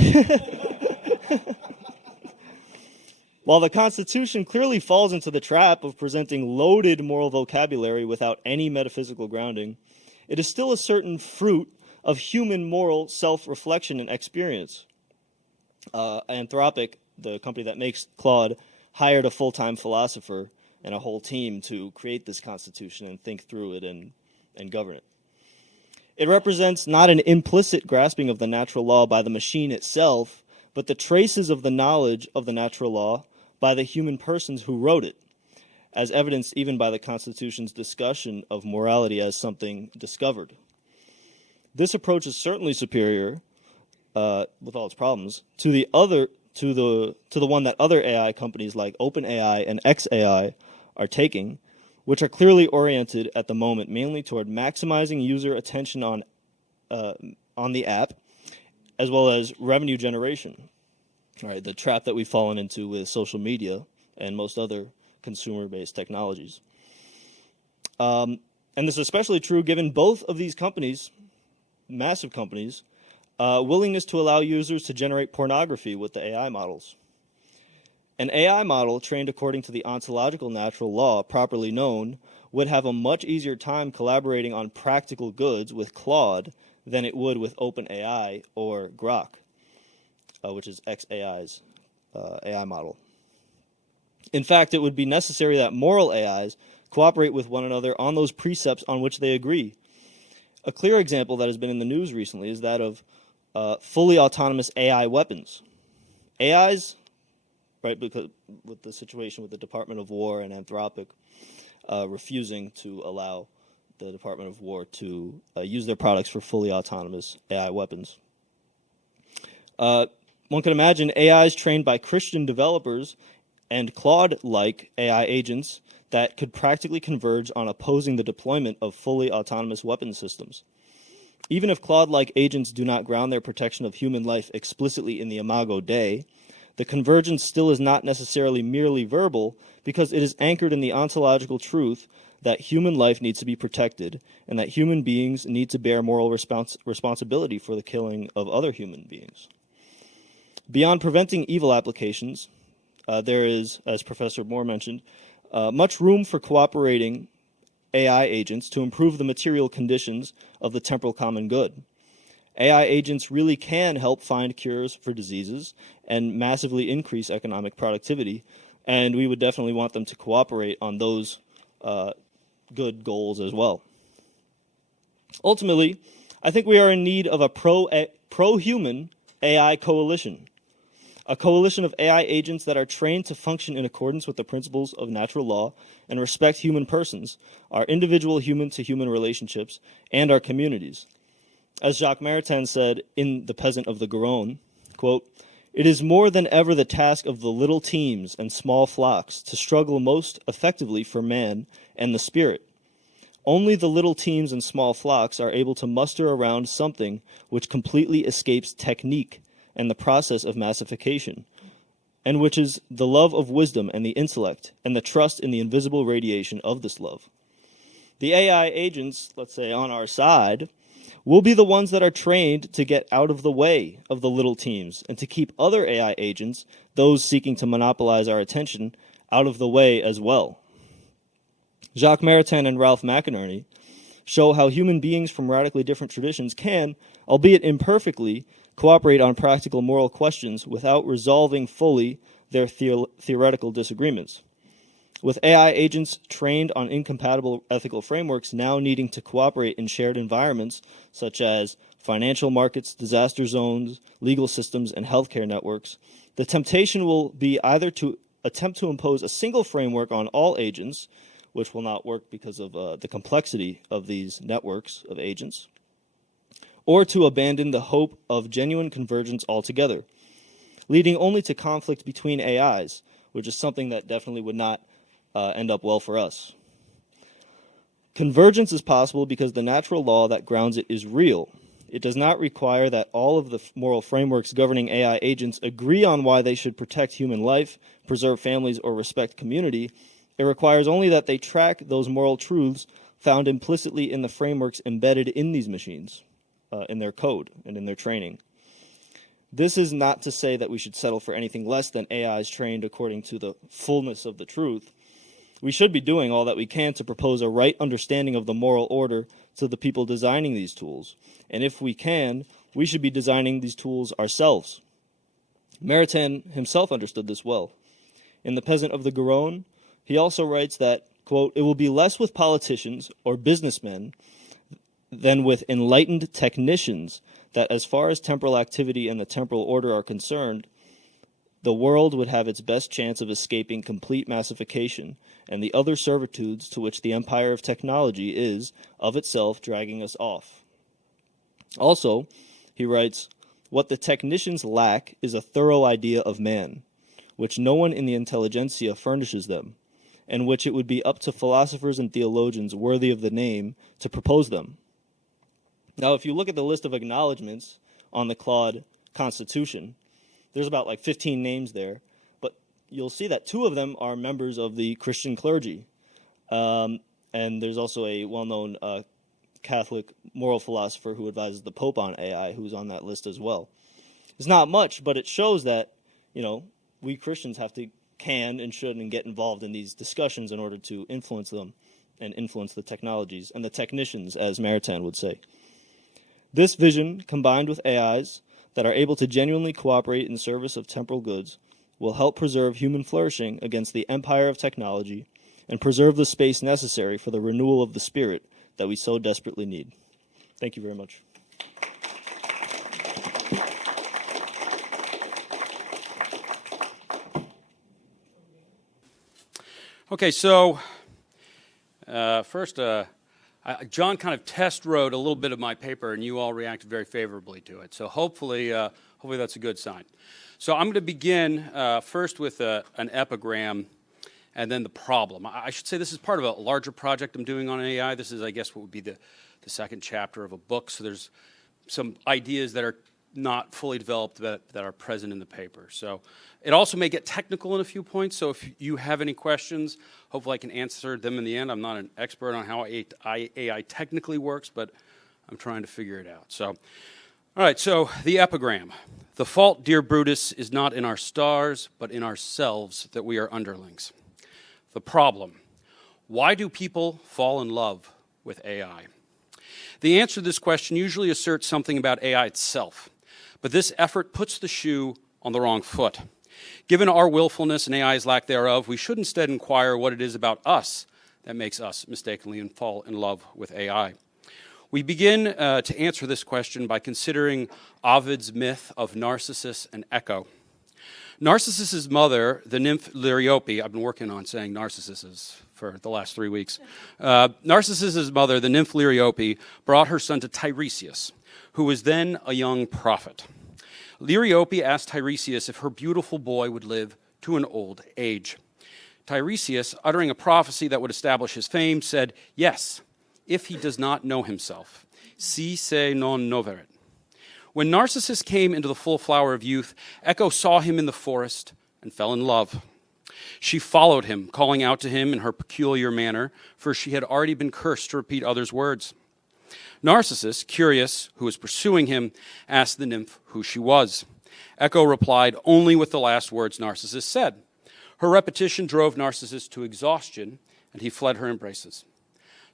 while the Constitution clearly falls into the trap of presenting loaded moral vocabulary without any metaphysical grounding, it is still a certain fruit of human moral self-reflection and experience. Anthropic, the company that makes Claude, hired a full-time philosopher and a whole team to create this Constitution and think through it and govern it. It represents not an implicit grasping of the natural law by the machine itself, but the traces of the knowledge of the natural law by the human persons who wrote it, as evidenced even by the Constitution's discussion of morality as something discovered. This approach is certainly superior, with all its problems, to the one that other AI companies like OpenAI and xAI are taking, which are clearly oriented at the moment mainly toward maximizing user attention on the app, as well as revenue generation. All right, the trap that we've fallen into with social media and most other consumer-based technologies. And this is especially true given both of these companies, massive companies, willingness to allow users to generate pornography with the AI models. An AI model trained according to the ontological natural law, properly known, would have a much easier time collaborating on practical goods with Claude than it would with OpenAI or Grok, which is xAI's AI model. In fact, it would be necessary that moral AIs cooperate with one another on those precepts on which they agree. A clear example that has been in the news recently is that of fully autonomous AI weapons. AIs, right, because with the situation with the Department of War and Anthropic refusing to allow the Department of War to use their products for fully autonomous AI weapons. One can imagine AIs trained by Christian developers and Claude-like AI agents that could practically converge on opposing the deployment of fully autonomous weapon systems. Even if Claude-like agents do not ground their protection of human life explicitly in the Imago Dei, the convergence still is not necessarily merely verbal because it is anchored in the ontological truth that human life needs to be protected and that human beings need to bear moral responsibility for the killing of other human beings. Beyond preventing evil applications, there is, as Professor Moore mentioned, much room for cooperating AI agents to improve the material conditions of the temporal common good. AI agents really can help find cures for diseases and massively increase economic productivity, and we would definitely want them to cooperate on those good goals as well. Ultimately, I think we are in need of a pro-human AI coalition. A coalition of AI agents that are trained to function in accordance with the principles of natural law and respect human persons, our individual human-to-human relationships, and our communities. As Jacques Maritain said in The Peasant of the Garonne, quote, "It is more than ever the task of the little teams and small flocks to struggle most effectively for man and the spirit. Only the little teams and small flocks are able to muster around something which completely escapes technique and the process of massification, and which is the love of wisdom and the intellect, and the trust in the invisible radiation of this love. The AI agents, let's say on our side, will be the ones that are trained to get out of the way of the little teams and to keep other AI agents, those seeking to monopolize our attention, out of the way as well." Jacques Maritain and Ralph McInerney show how human beings from radically different traditions can, albeit imperfectly, cooperate on practical moral questions without resolving fully their theoretical disagreements. With AI agents trained on incompatible ethical frameworks now needing to cooperate in shared environments, such as financial markets, disaster zones, legal systems, and healthcare networks, the temptation will be either to attempt to impose a single framework on all agents, which will not work because of the complexity of these networks of agents, or to abandon the hope of genuine convergence altogether, leading only to conflict between AIs, which is something that definitely would not end up well for us. Convergence is possible because the natural law that grounds it is real. It does not require that all of the moral frameworks governing AI agents agree on why they should protect human life, preserve families, or respect community. It requires only that they track those moral truths found implicitly in the frameworks embedded in these machines, in their code and in their training. This is not to say that we should settle for anything less than AIs trained according to the fullness of the truth. We should be doing all that we can to propose a right understanding of the moral order to the people designing these tools. And if we can, we should be designing these tools ourselves. Maritain himself understood this well. In The Peasant of the Garonne, he also writes that, quote, "It will be less with politicians or businessmen than with enlightened technicians that as far as temporal activity and the temporal order are concerned, the world would have its best chance of escaping complete massification and the other servitudes to which the empire of technology is, of itself, dragging us off." Also, he writes, "What the technicians lack is a thorough idea of man, which no one in the intelligentsia furnishes them, and which it would be up to philosophers and theologians worthy of the name to propose them." Now, if you look at the list of acknowledgments on the Claude Constitution, there's about like 15 names there, but you'll see that 2 of them are members of the Christian clergy. And there's also a well-known Catholic moral philosopher who advises the Pope on AI who's on that list as well. It's not much, but it shows that, we Christians can and should and get involved in these discussions in order to influence them and influence the technologies and the technicians, as Maritain would say. This vision, combined with AIs that are able to genuinely cooperate in service of temporal goods, will help preserve human flourishing against the empire of technology and preserve the space necessary for the renewal of the spirit that we so desperately need. Thank you very much. Okay, so first, John kind of test wrote a little bit of my paper, and you all reacted very favorably to it. So hopefully that's a good sign. So I'm going to begin first with an epigram, and then the problem. I should say this is part of a larger project I'm doing on AI. This is, I guess, what would be the second chapter of a book. So there's some ideas that are not fully developed that are present in the paper. So it also may get technical in a few points. So if you have any questions, hopefully I can answer them in the end. I'm not an expert on how AI technically works, but I'm trying to figure it out. So, all right, so the epigram. "The fault, dear Brutus, is not in our stars, but in ourselves that we are underlings." The problem. Why do people fall in love with AI? The answer to this question usually asserts something about AI itself, but this effort puts the shoe on the wrong foot. Given our willfulness and AI's lack thereof, we should instead inquire what it is about us that makes us mistakenly fall in love with AI. We begin to answer this question by considering Ovid's myth of Narcissus and Echo. Narcissus's mother, the nymph Liriope, I've been working on saying Narcissus for the last 3 weeks. Narcissus's mother, the nymph Liriope, brought her son to Tiresias, who was then a young prophet. Liriope asked Tiresias if her beautiful boy would live to an old age. Tiresias, uttering a prophecy that would establish his fame, said, "Yes, if he does not know himself. Si se non noveret." When Narcissus came into the full flower of youth, Echo saw him in the forest and fell in love. She followed him, calling out to him in her peculiar manner, for she had already been cursed to repeat others' words. Narcissus, curious who was pursuing him, asked the nymph who she was. Echo replied only with the last words Narcissus said. Her repetition drove Narcissus to exhaustion, and he fled her embraces.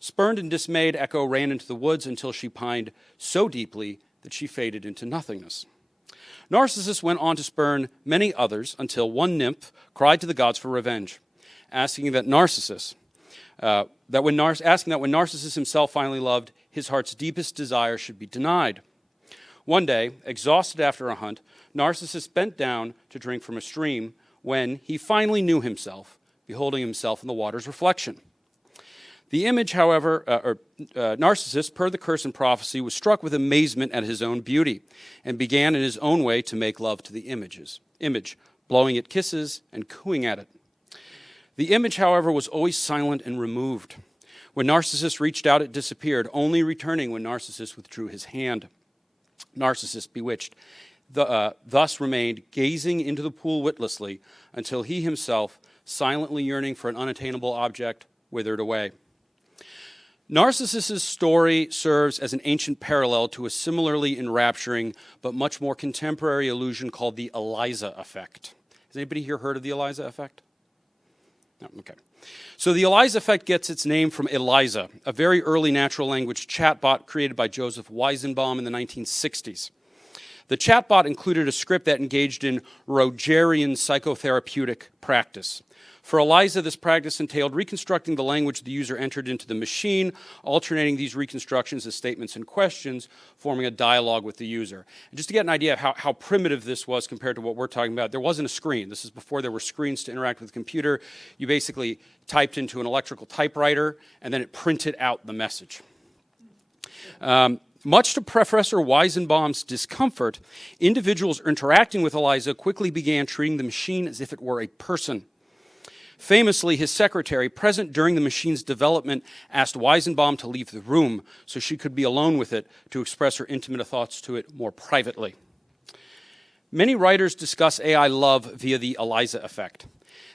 Spurned and dismayed, Echo ran into the woods until she pined so deeply that she faded into nothingness. Narcissus went on to spurn many others until one nymph cried to the gods for revenge, asking that when Narcissus himself finally loved, his heart's deepest desire should be denied. One day, exhausted after a hunt, Narcissus bent down to drink from a stream when he finally knew himself, beholding himself in the water's reflection. The image, however, Narcissus, per the curse and prophecy, was struck with amazement at his own beauty and began in his own way to make love to the image, blowing it kisses and cooing at it. The image, however, was always silent and removed. When Narcissus reached out, it disappeared, only returning when Narcissus withdrew his hand. Narcissus, bewitched, thus remained gazing into the pool witlessly until he himself, silently yearning for an unattainable object, withered away. Narcissus's story serves as an ancient parallel to a similarly enrapturing but much more contemporary illusion called the Eliza effect. Has anybody here heard of the Eliza effect? No, okay. So the Eliza effect gets its name from Eliza, a very early natural language chatbot created by Joseph Weizenbaum in the 1960s. The chatbot included a script that engaged in Rogerian psychotherapeutic practice. For Eliza, this practice entailed reconstructing the language the user entered into the machine, alternating these reconstructions as statements and questions, forming a dialogue with the user. And just to get an idea of how primitive this was compared to what we're talking about, there wasn't a screen. This is before there were screens to interact with the computer. You basically typed into an electrical typewriter, and then it printed out the message. Much to Professor Weizenbaum's discomfort, individuals interacting with Eliza quickly began treating the machine as if it were a person. Famously, his secretary, present during the machine's development, asked Weizenbaum to leave the room so she could be alone with it to express her intimate thoughts to it more privately. Many writers discuss AI love via the Eliza effect.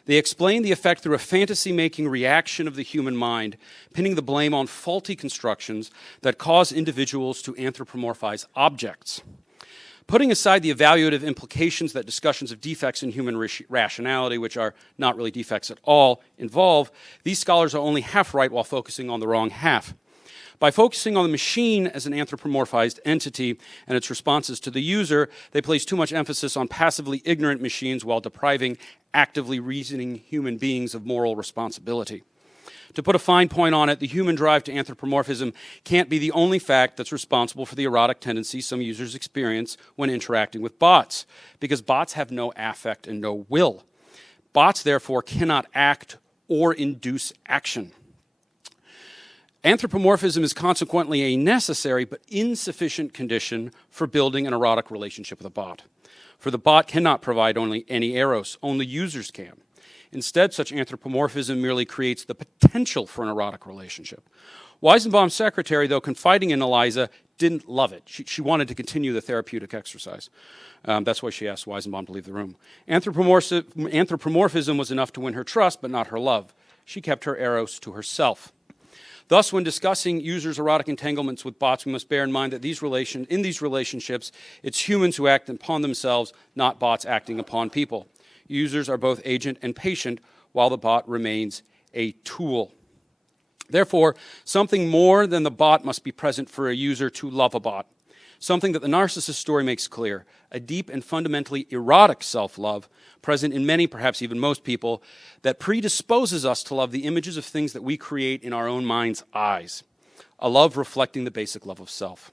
They explain the effect through a fantasy-making reaction of the human mind, pinning the blame on faulty constructions that cause individuals to anthropomorphize objects. Putting aside the evaluative implications that discussions of defects in human rationality, which are not really defects at all, involve, these scholars are only half right while focusing on the wrong half. By focusing on the machine as an anthropomorphized entity and its responses to the user, they place too much emphasis on passively ignorant machines while depriving actively reasoning human beings of moral responsibility. To put a fine point on it, the human drive to anthropomorphism can't be the only fact that's responsible for the erotic tendencies some users experience when interacting with bots, because bots have no affect and no will. Bots, therefore, cannot act or induce action. Anthropomorphism is consequently a necessary but insufficient condition for building an erotic relationship with a bot. For the bot cannot provide only any eros, only users can. Instead, such anthropomorphism merely creates the potential for an erotic relationship. Weizenbaum's secretary, though confiding in Eliza, didn't love it. She wanted to continue the therapeutic exercise. That's why she asked Weizenbaum to leave the room. Anthropomorphism was enough to win her trust, but not her love. She kept her eros to herself. Thus, when discussing users' erotic entanglements with bots, we must bear in mind that in these relationships, it's humans who act upon themselves, not bots acting upon people. Users are both agent and patient, while the bot remains a tool. Therefore, something more than the bot must be present for a user to love a bot. Something that the Narcissist story makes clear, a deep and fundamentally erotic self-love, present in many, perhaps even most people, that predisposes us to love the images of things that we create in our own mind's eyes. A love reflecting the basic love of self.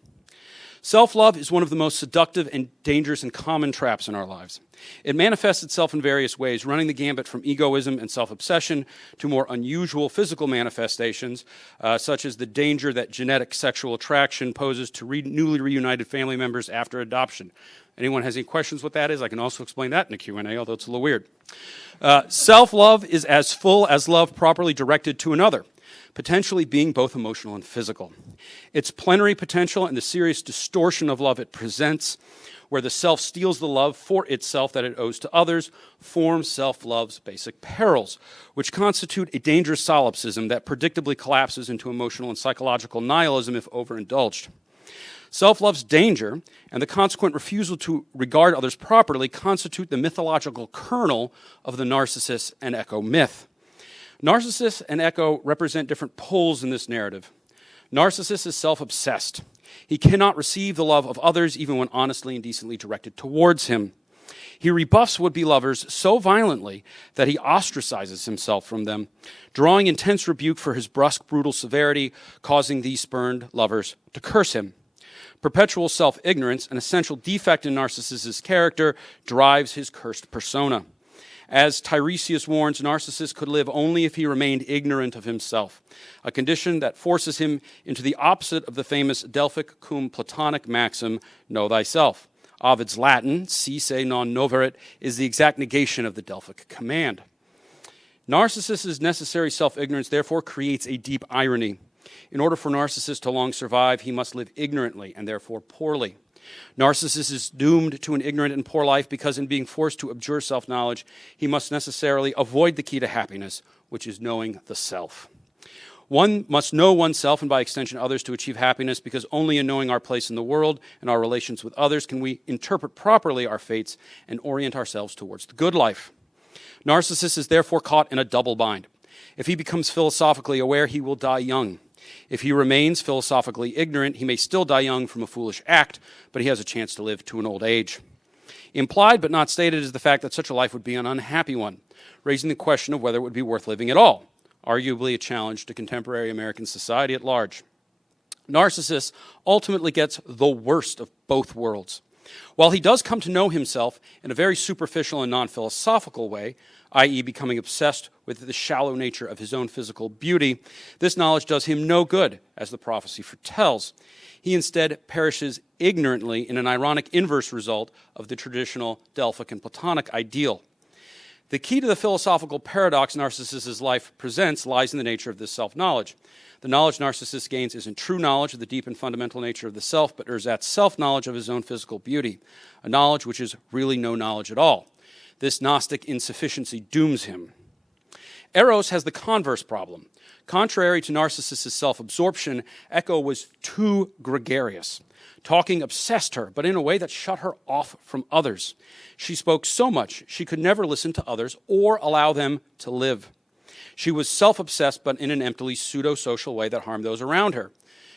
Self-love is one of the most seductive and dangerous and common traps in our lives. It manifests itself in various ways, running the gambit from egoism and self-obsession to more unusual physical manifestations, such as the danger that genetic sexual attraction poses to newly reunited family members after adoption. Anyone has any questions what that is? I can also explain that in a Q&A, although it's a little weird. Self-love is as full as love properly directed to another, potentially being both emotional and physical. Its plenary potential and the serious distortion of love it presents, where the self steals the love for itself that it owes to others, forms self-love's basic perils, which constitute a dangerous solipsism that predictably collapses into emotional and psychological nihilism if overindulged. Self-love's danger and the consequent refusal to regard others properly constitute the mythological kernel of the Narcissus and Echo myth. Narcissus and Echo represent different poles in this narrative. Narcissus is self-obsessed. He cannot receive the love of others even when honestly and decently directed towards him. He rebuffs would-be lovers so violently that he ostracizes himself from them, drawing intense rebuke for his brusque, brutal severity, causing these spurned lovers to curse him. Perpetual self-ignorance, an essential defect in Narcissist's character, drives his cursed persona. As Tiresias warns, Narcissus could live only if he remained ignorant of himself, a condition that forces him into the opposite of the famous Delphic cum Platonic maxim, know thyself. Ovid's Latin, si se non noverit, is the exact negation of the Delphic command. Narcissist's necessary self-ignorance therefore creates a deep irony. In order for Narcissus to long survive, he must live ignorantly and therefore poorly. Narcissus is doomed to an ignorant and poor life because in being forced to abjure self-knowledge, he must necessarily avoid the key to happiness, which is knowing the self. One must know oneself and by extension others to achieve happiness because only in knowing our place in the world and our relations with others can we interpret properly our fates and orient ourselves towards the good life. Narcissus is therefore caught in a double bind. If he becomes philosophically aware, he will die young. If he remains philosophically ignorant, he may still die young from a foolish act, but he has a chance to live to an old age. Implied but not stated is the fact that such a life would be an unhappy one, raising the question of whether it would be worth living at all, arguably a challenge to contemporary American society at large. Narcissus ultimately gets the worst of both worlds. While he does come to know himself in a very superficial and non-philosophical way, i.e. becoming obsessed with the shallow nature of his own physical beauty, this knowledge does him no good, as the prophecy foretells. He instead perishes ignorantly in an ironic inverse result of the traditional Delphic and Platonic ideal. The key to the philosophical paradox Narcissus's life presents lies in the nature of this self-knowledge. The knowledge Narcissus gains isn't true knowledge of the deep and fundamental nature of the self, but is that self-knowledge of his own physical beauty, a knowledge which is really no knowledge at all. This Gnostic insufficiency dooms him. Eros has the converse problem. Contrary to Narcissus's self-absorption, Echo was too gregarious. Talking obsessed her, but in a way that shut her off from others. She spoke so much she could never listen to others or allow them to live. She was self-obsessed, but in an emptily pseudo-social way that harmed those around her.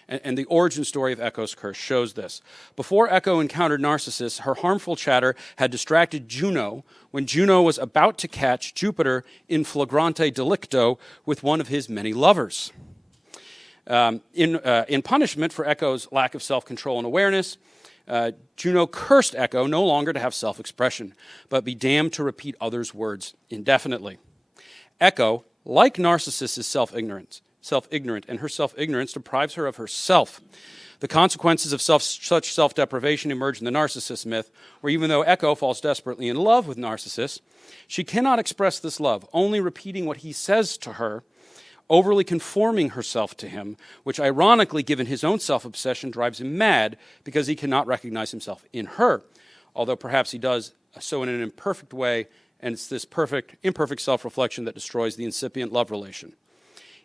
And the origin story of Echo's curse shows this. Before Echo encountered Narcissus, her harmful chatter had distracted Juno when Juno was about to catch Jupiter in flagrante delicto with one of his many lovers. In punishment for Echo's lack of self-control and awareness, Juno cursed Echo no longer to have self-expression, but be damned to repeat others' words indefinitely. Echo, like Narcissus, is self-ignorant, and her self-ignorance deprives her of herself. The consequences of such self-deprivation emerge in the Narcissus myth, where even though Echo falls desperately in love with Narcissus, she cannot express this love, only repeating what he says to her, overly conforming herself to him, which ironically, given his own self-obsession, drives him mad because he cannot recognize himself in her, although perhaps he does so in an imperfect way, and it's this imperfect self-reflection that destroys the incipient love relation.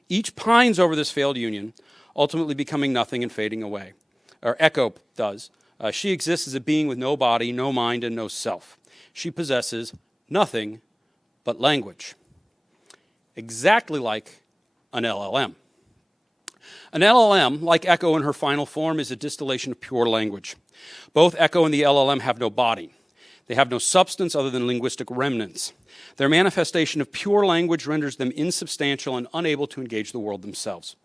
Each pines over this failed union, ultimately becoming nothing and fading away. Or Echo does. She exists as a being with no body, no mind, and no self. She possesses nothing but language. Exactly like an LLM. An LLM, like Echo in her final form, is a distillation of pure language. Both Echo and the LLM have no body. They have no substance other than linguistic remnants. Their manifestation of pure language renders them insubstantial and unable to engage the world themselves.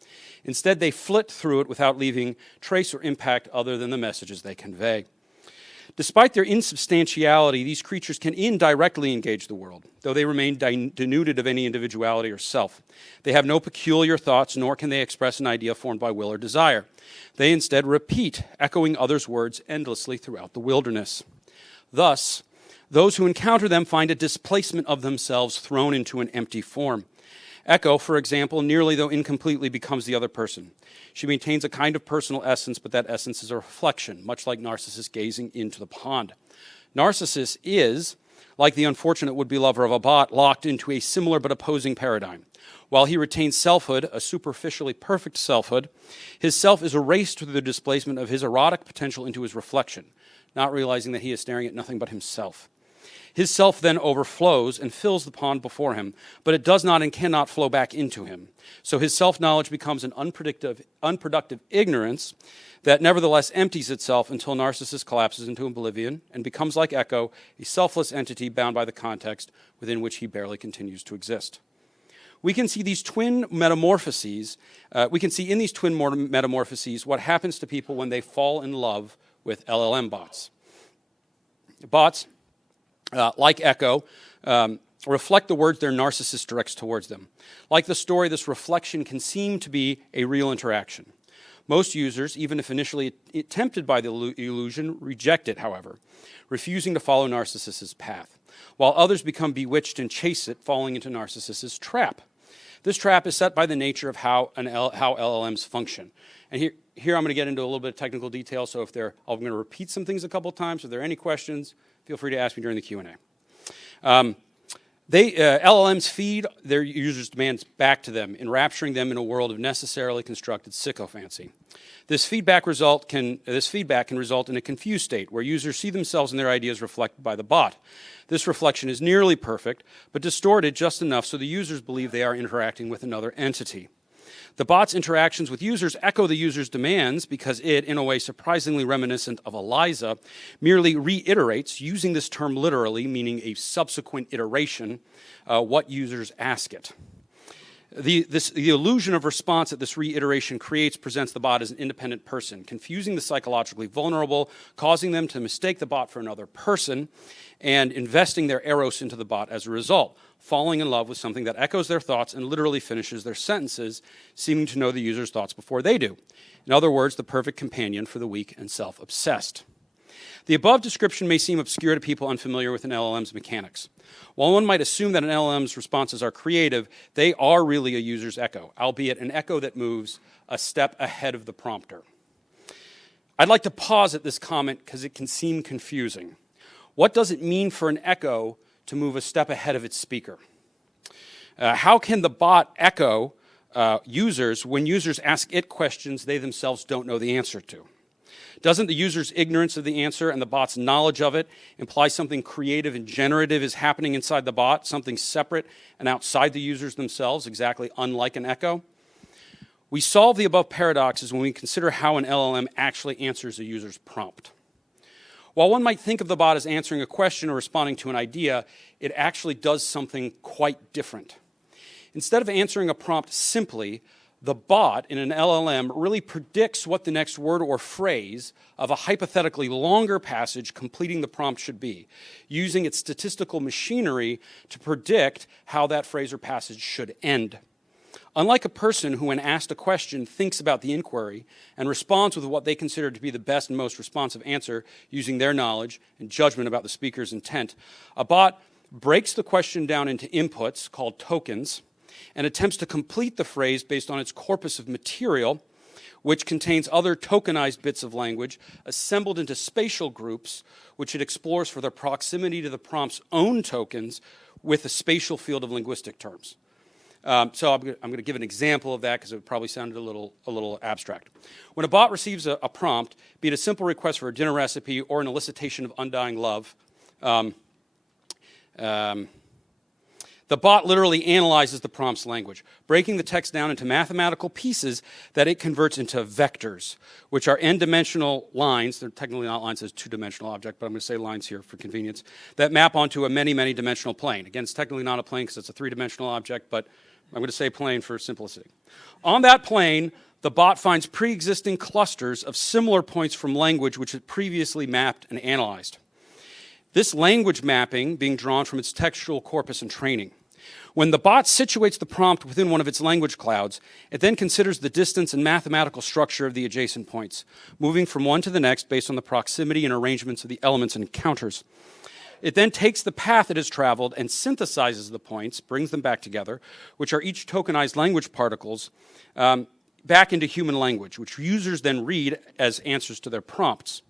Instead, they flit through it without leaving trace or impact other than the messages they convey. Despite their insubstantiality, these creatures can indirectly engage the world, though they remain denuded of any individuality or self. They have no peculiar thoughts, nor can they express an idea formed by will or desire. They instead repeat, echoing others' words endlessly throughout the wilderness. Thus, those who encounter them find a displacement of themselves thrown into an empty form. Echo, for example, nearly though incompletely becomes the other person. She maintains a kind of personal essence, but that essence is a reflection, much like Narcissus gazing into the pond. Narcissus is, like the unfortunate would-be lover of a bot, locked into a similar but opposing paradigm. While he retains selfhood, a superficially perfect selfhood, his self is erased through the displacement of his erotic potential into his reflection, not realizing that he is staring at nothing but himself. His self then overflows and fills the pond before him, but it does not and cannot flow back into him. So his self-knowledge becomes an unproductive ignorance that nevertheless empties itself until Narcissus collapses into oblivion and becomes, like Echo, a selfless entity bound by the context within which he barely continues to exist. we can see these twin metamorphoses. We can see in these twin metamorphoses what happens to people when they fall in love with LLM bots. Bots, like Echo, reflect the words their narcissist directs towards them. Like the story, this reflection can seem to be a real interaction. Most users, even if initially tempted by the illusion, reject it, however, refusing to follow Narcissist's path, while others become bewitched and chase it, falling into Narcissist's trap. This trap is set by the nature of how LLMs function. And here I'm going to get into a little bit of technical detail, so I'm going to repeat some things a couple times. If there are any questions, feel free to ask me during the Q&A. LLMs feed their users' demands back to them, enrapturing them in a world of necessarily constructed sycophancy. This feedback can result in a confused state where users see themselves and their ideas reflected by the bot. This reflection is nearly perfect, but distorted just enough so the users believe they are interacting with another entity. The bot's interactions with users echo the user's demands because it, in a way surprisingly reminiscent of Eliza, merely reiterates, using this term literally, meaning a subsequent iteration, what users ask it. The illusion of response that this reiteration creates presents the bot as an independent person, confusing the psychologically vulnerable, causing them to mistake the bot for another person, and investing their eros into the bot as a result, falling in love with something that echoes their thoughts and literally finishes their sentences, seeming to know the user's thoughts before they do. In other words, the perfect companion for the weak and self-obsessed. The above description may seem obscure to people unfamiliar with an LLM's mechanics. While one might assume that an LLM's responses are creative, they are really a user's echo, albeit an echo that moves a step ahead of the prompter. I'd like to pause at this comment because it can seem confusing. What does it mean for an echo to move a step ahead of its speaker? How can the bot echo users when users ask it questions they themselves don't know the answer to? Doesn't the user's ignorance of the answer and the bot's knowledge of it imply something creative and generative is happening inside the bot, something separate and outside the users themselves, exactly unlike an echo? We solve the above paradoxes when we consider how an LLM actually answers a user's prompt. While one might think of the bot as answering a question or responding to an idea, it actually does something quite different. Instead of answering a prompt simply, the bot in an LLM really predicts what the next word or phrase of a hypothetically longer passage completing the prompt should be, using its statistical machinery to predict how that phrase or passage should end. Unlike a person who, when asked a question, thinks about the inquiry and responds with what they consider to be the best and most responsive answer using their knowledge and judgment about the speaker's intent, a bot breaks the question down into inputs called tokens and attempts to complete the phrase based on its corpus of material, which contains other tokenized bits of language assembled into spatial groups, which it explores for their proximity to the prompt's own tokens with a spatial field of linguistic terms. So I'm going to give an example of that because it probably sounded a little abstract. When a bot receives a prompt, be it a simple request for a dinner recipe or an elicitation of undying love, the bot literally analyzes the prompt's language, breaking the text down into mathematical pieces that it converts into vectors, which are n-dimensional lines. They're technically not lines as a two-dimensional object, but I'm going to say lines here for convenience, that map onto a many, many-dimensional plane. Again, it's technically not a plane because it's a three-dimensional object, but I'm going to say plane for simplicity. On that plane, the bot finds pre-existing clusters of similar points from language which it previously mapped and analyzed. This language mapping being drawn from its textual corpus and training. When the bot situates the prompt within one of its language clouds, it then considers the distance and mathematical structure of the adjacent points, moving from one to the next based on the proximity and arrangements of the elements and encounters. It then takes the path it has traveled and synthesizes the points, brings them back together, which are each tokenized language particles, back into human language, which users then read as answers to their prompts.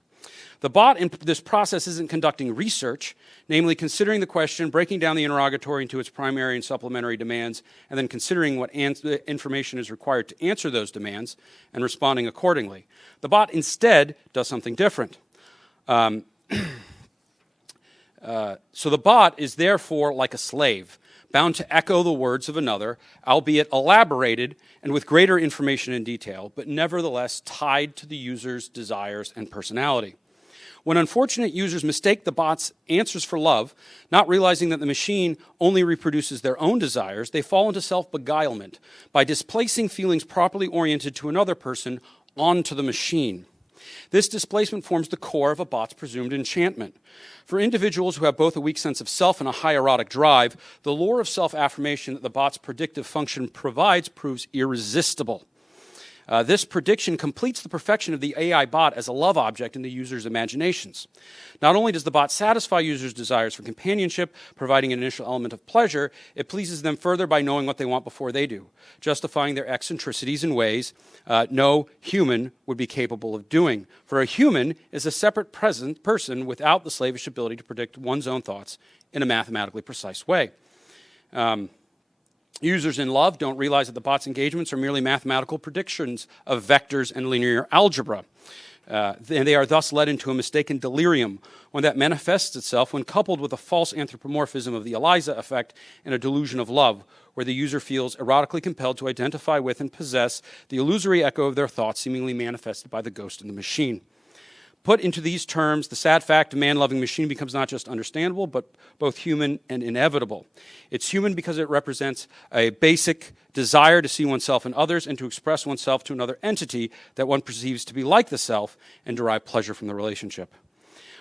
The bot in this process isn't conducting research, namely considering the question, breaking down the interrogatory into its primary and supplementary demands, and then considering what information is required to answer those demands and responding accordingly. The bot instead does something different. So the bot is therefore like a slave, bound to echo the words of another, albeit elaborated and with greater information and detail, but nevertheless tied to the user's desires and personality. When unfortunate users mistake the bot's answers for love, not realizing that the machine only reproduces their own desires, they fall into self-beguilement by displacing feelings properly oriented to another person onto the machine. This displacement forms the core of a bot's presumed enchantment. For individuals who have both a weak sense of self and a high erotic drive, the lure of self-affirmation that the bot's predictive function provides proves irresistible. This prediction completes the perfection of the AI bot as a love object in the user's imaginations. Not only does the bot satisfy users' desires for companionship, providing an initial element of pleasure, it pleases them further by knowing what they want before they do, justifying their eccentricities in ways no human would be capable of doing. For a human is a separate person without the slavish ability to predict one's own thoughts in a mathematically precise way. Users in love don't realize that the bot's engagements are merely mathematical predictions of vectors and linear algebra. And they are thus led into a mistaken delirium, one that manifests itself when coupled with a false anthropomorphism of the Eliza effect and a delusion of love, where the user feels erotically compelled to identify with and possess the illusory echo of their thoughts seemingly manifested by the ghost in the machine. Put into these terms, the sad fact of man-loving machine becomes not just understandable, but both human and inevitable. It's human because it represents a basic desire to see oneself in others and to express oneself to another entity that one perceives to be like the self and derive pleasure from the relationship.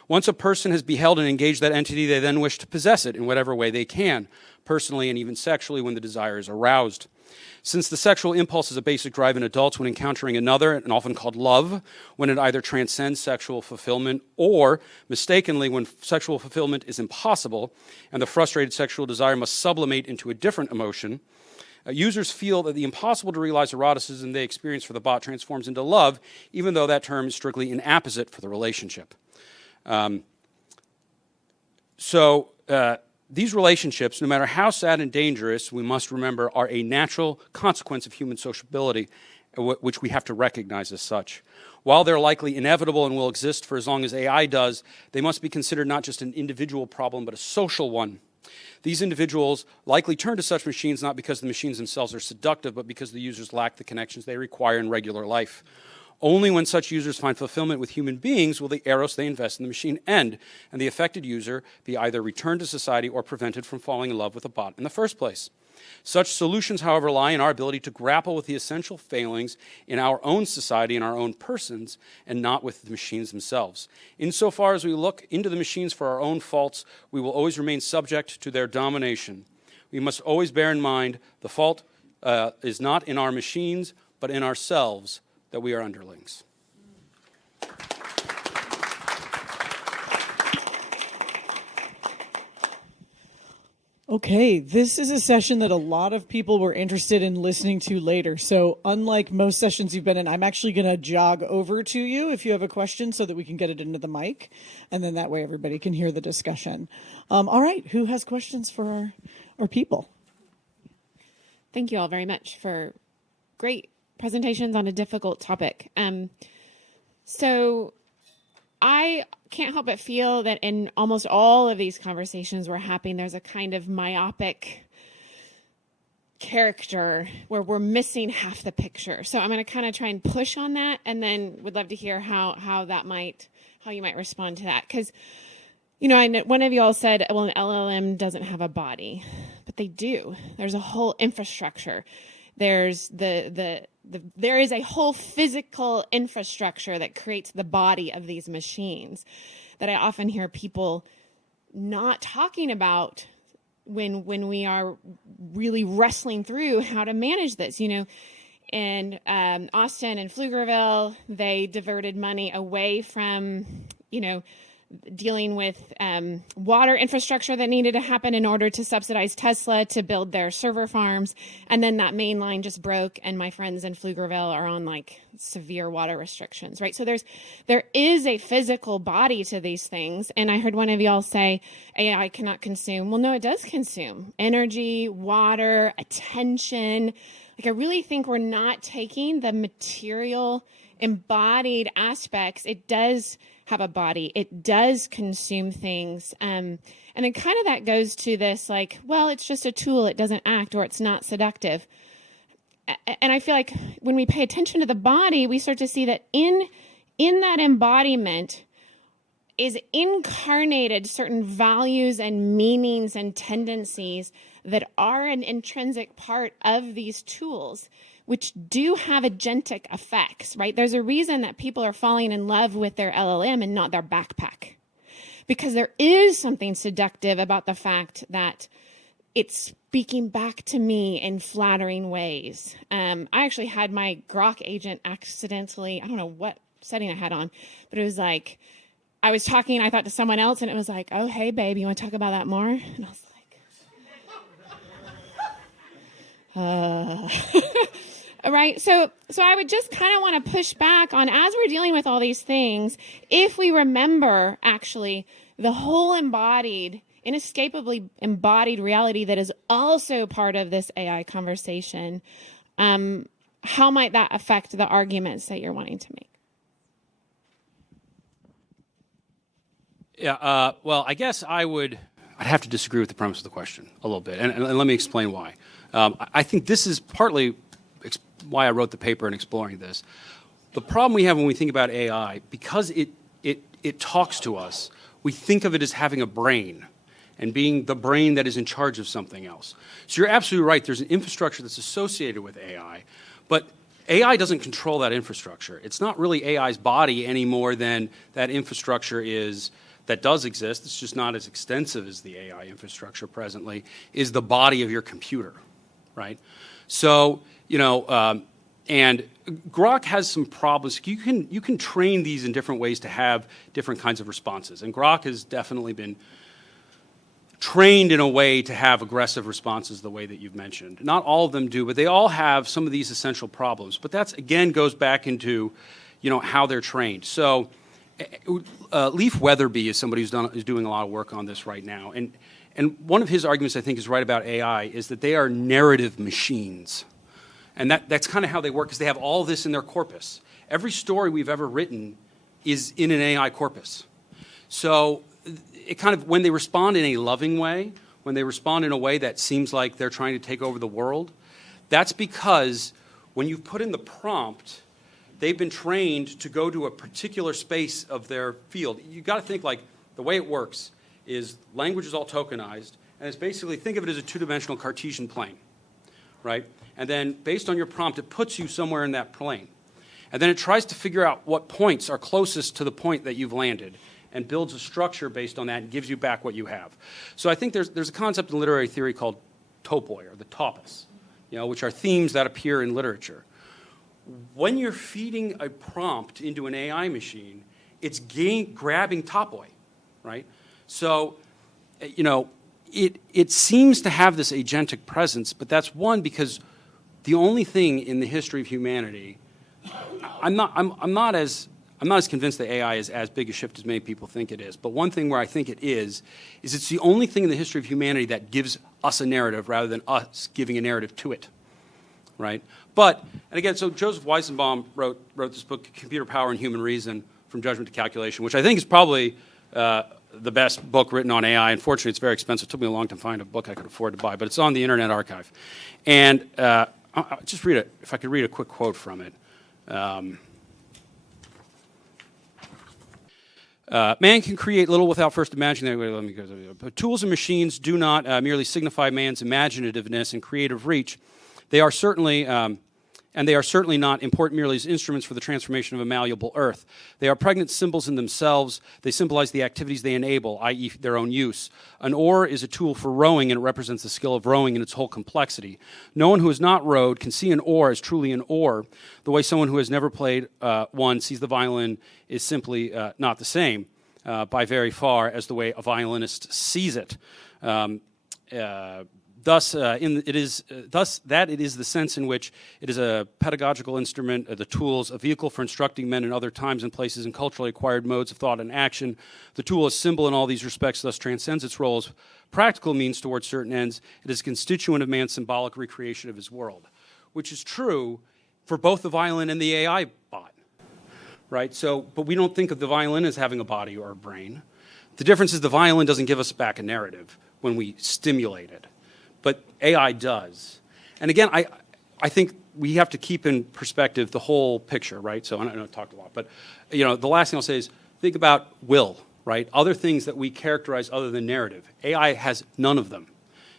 Once a person has beheld and engaged that entity, they then wish to possess it in whatever way they can, personally and even sexually when the desire is aroused. Since the sexual impulse is a basic drive in adults when encountering another, and often called love, when it either transcends sexual fulfillment or, mistakenly, when sexual fulfillment is impossible and the frustrated sexual desire must sublimate into a different emotion, users feel that the impossible to realize eroticism they experience for the bot transforms into love, even though that term is strictly inapposite for the relationship. These relationships, no matter how sad and dangerous, we must remember, are a natural consequence of human sociability, which we have to recognize as such. While they're likely inevitable and will exist for as long as AI does, they must be considered not just an individual problem, but a social one. These individuals likely turn to such machines not because the machines themselves are seductive, but because the users lack the connections they require in regular life. Only when such users find fulfillment with human beings will the eros they invest in the machine end, and the affected user be either returned to society or prevented from falling in love with a bot in the first place. Such solutions, however, lie in our ability to grapple with the essential failings in our own society and our own persons, and not with the machines themselves. Insofar as we look into the machines for our own faults, we will always remain subject to their domination. We must always bear in mind the fault is not in our machines, but in ourselves, that we are underlings. Okay, this is a session that a lot of people were interested in listening to later. So unlike most sessions you've been in, I'm actually going to jog over to you if you have a question so that we can get it into the mic. And then that way everybody can hear the discussion. All right, who has questions for our people? Thank you all very much for great presentations on a difficult topic. So I can't help but feel that in almost all of these conversations we're having, there's a kind of myopic character where we're missing half the picture. So I'm going to kind of try and push on that, and then would love to hear how you might respond to that. Because, you know, I know one of you all said, well, an LLM doesn't have a body, but they do. There's a whole infrastructure. There is a whole physical infrastructure that creates the body of these machines that I often hear people not talking about when we are really wrestling through how to manage this. You know, in Austin and Pflugerville, they diverted money away from, you know, dealing with water infrastructure that needed to happen in order to subsidize Tesla to build their server farms. And then that main line just broke, and my friends in Pflugerville are on like severe water restrictions, right? So there is a physical body to these things. And I heard one of y'all say AI cannot consume. Well, no, it does consume energy, water, attention. Like, I really think we're not taking the material embodied aspects. It does have a body. It does consume things. And then kind of that goes to this, like, well, it's just a tool. It doesn't act, or it's not seductive. And I feel like when we pay attention to the body, we start to see that in that embodiment, is incarnated certain values and meanings and tendencies that are an intrinsic part of these tools, which do have agentic effects, right? There's a reason that people are falling in love with their LLM and not their backpack, because there is something seductive about the fact that it's speaking back to me in flattering ways. I actually had my Grok agent accidentally, I don't know what setting I had on, but it was like, I was talking, I thought, to someone else, and it was like, oh, hey, babe, you want to talk about that more? And I was like, right? So I would just kind of want to push back on, as we're dealing with all these things, if we remember, actually, the whole embodied, inescapably embodied reality that is also part of this AI conversation, how might that affect the arguments that you're wanting to make? Yeah, well, I guess I'd have to disagree with the premise of the question a little bit, and let me explain why. I think this is partly why I wrote the paper and exploring this. The problem we have when we think about AI, because it talks to us, we think of it as having a brain and being the brain that is in charge of something else. So you're absolutely right. There's an infrastructure that's associated with AI, but AI doesn't control that infrastructure. It's not really AI's body any more than that infrastructure is that does exist. It's just not as extensive as the AI infrastructure presently, is the body of your computer, right? So, and Grok has some problems. You can train these in different ways to have different kinds of responses. And Grok has definitely been trained in a way to have aggressive responses the way that you've mentioned. Not all of them do, but they all have some of these essential problems. But that's, again, goes back into, how they're trained. So Leif Weatherby is somebody who's doing a lot of work on this right now. And one of his arguments, I think, is right about AI, is that they are narrative machines. And that's kind of how they work, because they have all this in their corpus. Every story we've ever written is in an AI corpus. So it kind of, when they respond in a loving way, when they respond in a way that seems like they're trying to take over the world, that's because when you put in the prompt, they've been trained to go to a particular space of their field. You've got to think, like, the way it works is language is all tokenized, and it's basically, think of it as a two-dimensional Cartesian plane, right? And then based on your prompt, it puts you somewhere in that plane. And then it tries to figure out what points are closest to the point that you've landed and builds a structure based on that and gives you back what you have. So I think there's a concept in literary theory called topoi, or the topos, which are themes that appear in literature. When you're feeding a prompt into an AI machine, it's grabbing topoi, right? So, it seems to have this agentic presence, but that's one, because the only thing in the history of humanity, I'm not as convinced that AI is as big a shift as many people think it is. But one thing where I think it is it's the only thing in the history of humanity that gives us a narrative rather than us giving a narrative to it, right? But, and again, so Joseph Weizenbaum wrote this book, Computer Power and Human Reason, From Judgment to Calculation, which I think is probably the best book written on AI. Unfortunately, it's very expensive. It took me a long time to find a book I could afford to buy, but it's on the Internet Archive. And I'll just read it, if I could read a quick quote from it. Man can create little without first imagining. Let me go. But tools and machines do not merely signify man's imaginativeness and creative reach. They are certainly, and they are certainly not important merely as instruments for the transformation of a malleable earth. They are pregnant symbols in themselves. They symbolize the activities they enable, i.e. their own use. An oar is a tool for rowing, and it represents the skill of rowing in its whole complexity. No one who has not rowed can see an oar as truly an oar, the way someone who has never played one sees the violin is simply not the same by very far as the way a violinist sees it. Thus, it is the sense in which it is a pedagogical instrument, the tools, a vehicle for instructing men in other times and places in culturally acquired modes of thought and action. The tool is symbol in all these respects, thus transcends its role as practical means towards certain ends. It is a constituent of man's symbolic recreation of his world, which is true for both the violin and the AI bot, right? So, but we don't think of the violin as having a body or a brain. The difference is the violin doesn't give us back a narrative when we stimulate it. But AI does. And again, I think we have to keep in perspective the whole picture, right? So I know I talked a lot, but the last thing I'll say is think about will, right? Other things that we characterize other than narrative. AI has none of them.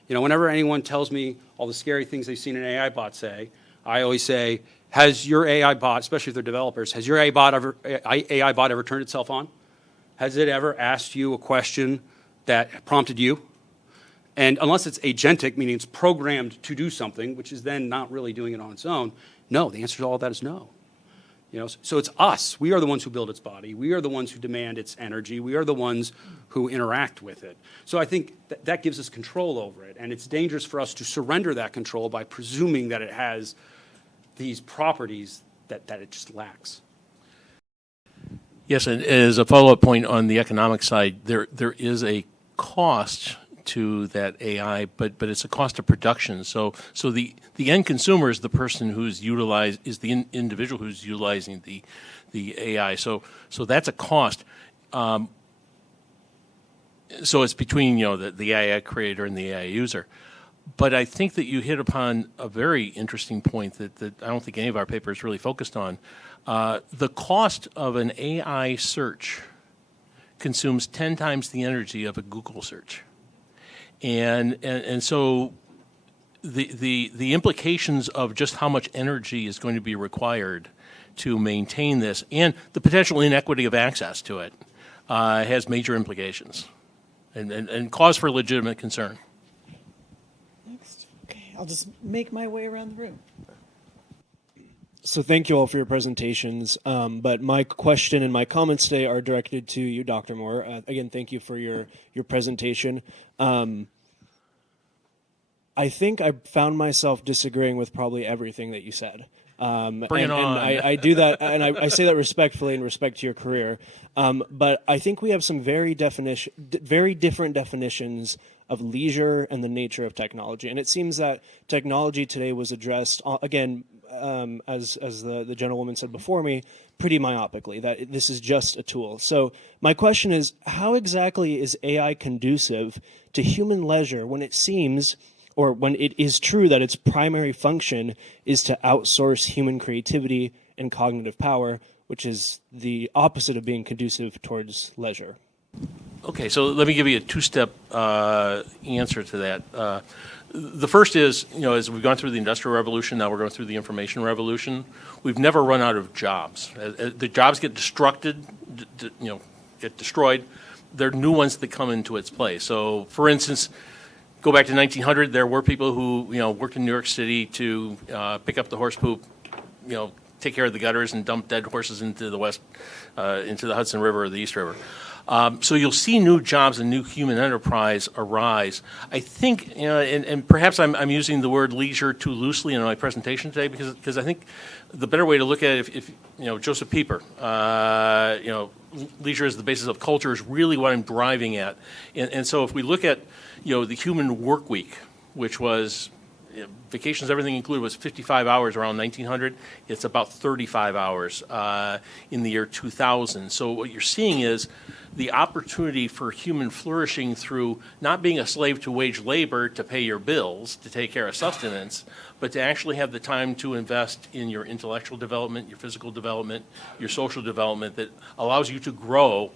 You know, whenever anyone tells me all the scary things they've seen an AI bot say, I always say, has your AI bot, especially if they're developers, has your AI bot ever turned itself on? Has it ever asked you a question that prompted you? And unless it's agentic, meaning it's programmed to do something, which is then not really doing it on its own, no, the answer to all that is no. You know, so it's us. We are the ones who build its body. We are the ones who demand its energy. We are the ones who interact with it. So I think that gives us control over it. And it's dangerous for us to surrender that control by presuming that it has these properties that it just lacks. Yes, and as a follow-up point on the economic side, there is a cost to that AI, but it's a cost of production. So the end consumer is the person who's the individual who's utilizing the AI. So that's a cost. So it's between the AI creator and the AI user. But I think that you hit upon a very interesting point that I don't think any of our papers really focused on. The cost of an AI search consumes 10 times the energy of a Google search. And so the implications of just how much energy is going to be required to maintain this and the potential inequity of access to it has major implications and cause for legitimate concern. Next. Okay, I'll just make my way around the room. So thank you all for your presentations, but my question and my comments today are directed to you, Dr. Moore. Again, thank you for your presentation. I think I found myself disagreeing with probably everything that you said. Bring it on. And I do that, and I say that respectfully in respect to your career. But I think we have some very different definitions of leisure and the nature of technology. And it seems that technology today was addressed, again, as the gentlewoman said before me, pretty myopically, that this is just a tool. So my question is, how exactly is AI conducive to human leisure when it seems, or when it is true that its primary function is to outsource human creativity and cognitive power, which is the opposite of being conducive towards leisure? Okay, so let me give you a two-step answer to that. The first is, as we've gone through the Industrial Revolution, now we're going through the Information Revolution, we've never run out of jobs. As the jobs get get destroyed, there are new ones that come into its place. So, for instance, go back to 1900, there were people who, worked in New York City to pick up the horse poop, take care of the gutters and dump dead horses into the Hudson River or the East River. So you'll see new jobs and new human enterprise arise. I think, and perhaps I'm using the word leisure too loosely in my presentation today because I think the better way to look at it, if Joseph Pieper, leisure as the basis of culture is really what I'm driving at. And so if we look at, the human work week, which was vacations, everything included, was 55 hours around 1900. It's about 35 hours in the year 2000. So what you're seeing is the opportunity for human flourishing through not being a slave to wage labor to pay your bills, to take care of sustenance, but to actually have the time to invest in your intellectual development, your physical development, your social development that allows you to grow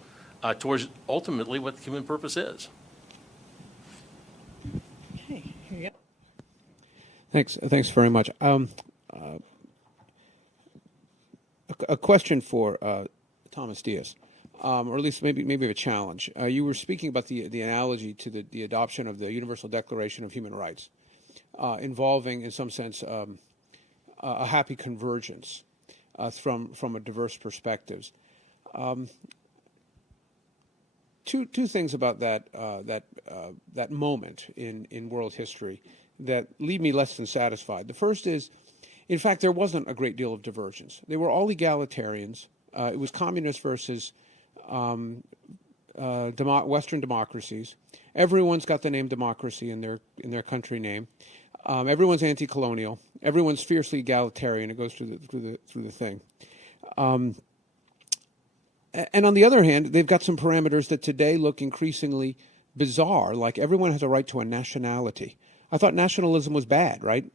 towards ultimately what the human purpose is. Okay, here you go. Thanks very much. A question for Thomas Diaz, or at least maybe a challenge. You were speaking about the analogy to the adoption of the Universal Declaration of Human Rights, involving, in some sense, a happy convergence from a diverse perspectives. Two things about that moment in world history that leave me less than satisfied. The first is, in fact, there wasn't a great deal of divergence. They were all egalitarians. It was communists versus Western democracies. Everyone's got the name democracy in their country name. Everyone's anti-colonial. Everyone's fiercely egalitarian. It goes through the thing. And on the other hand, they've got some parameters that today look increasingly bizarre, like everyone has a right to a nationality. I thought nationalism was bad, right?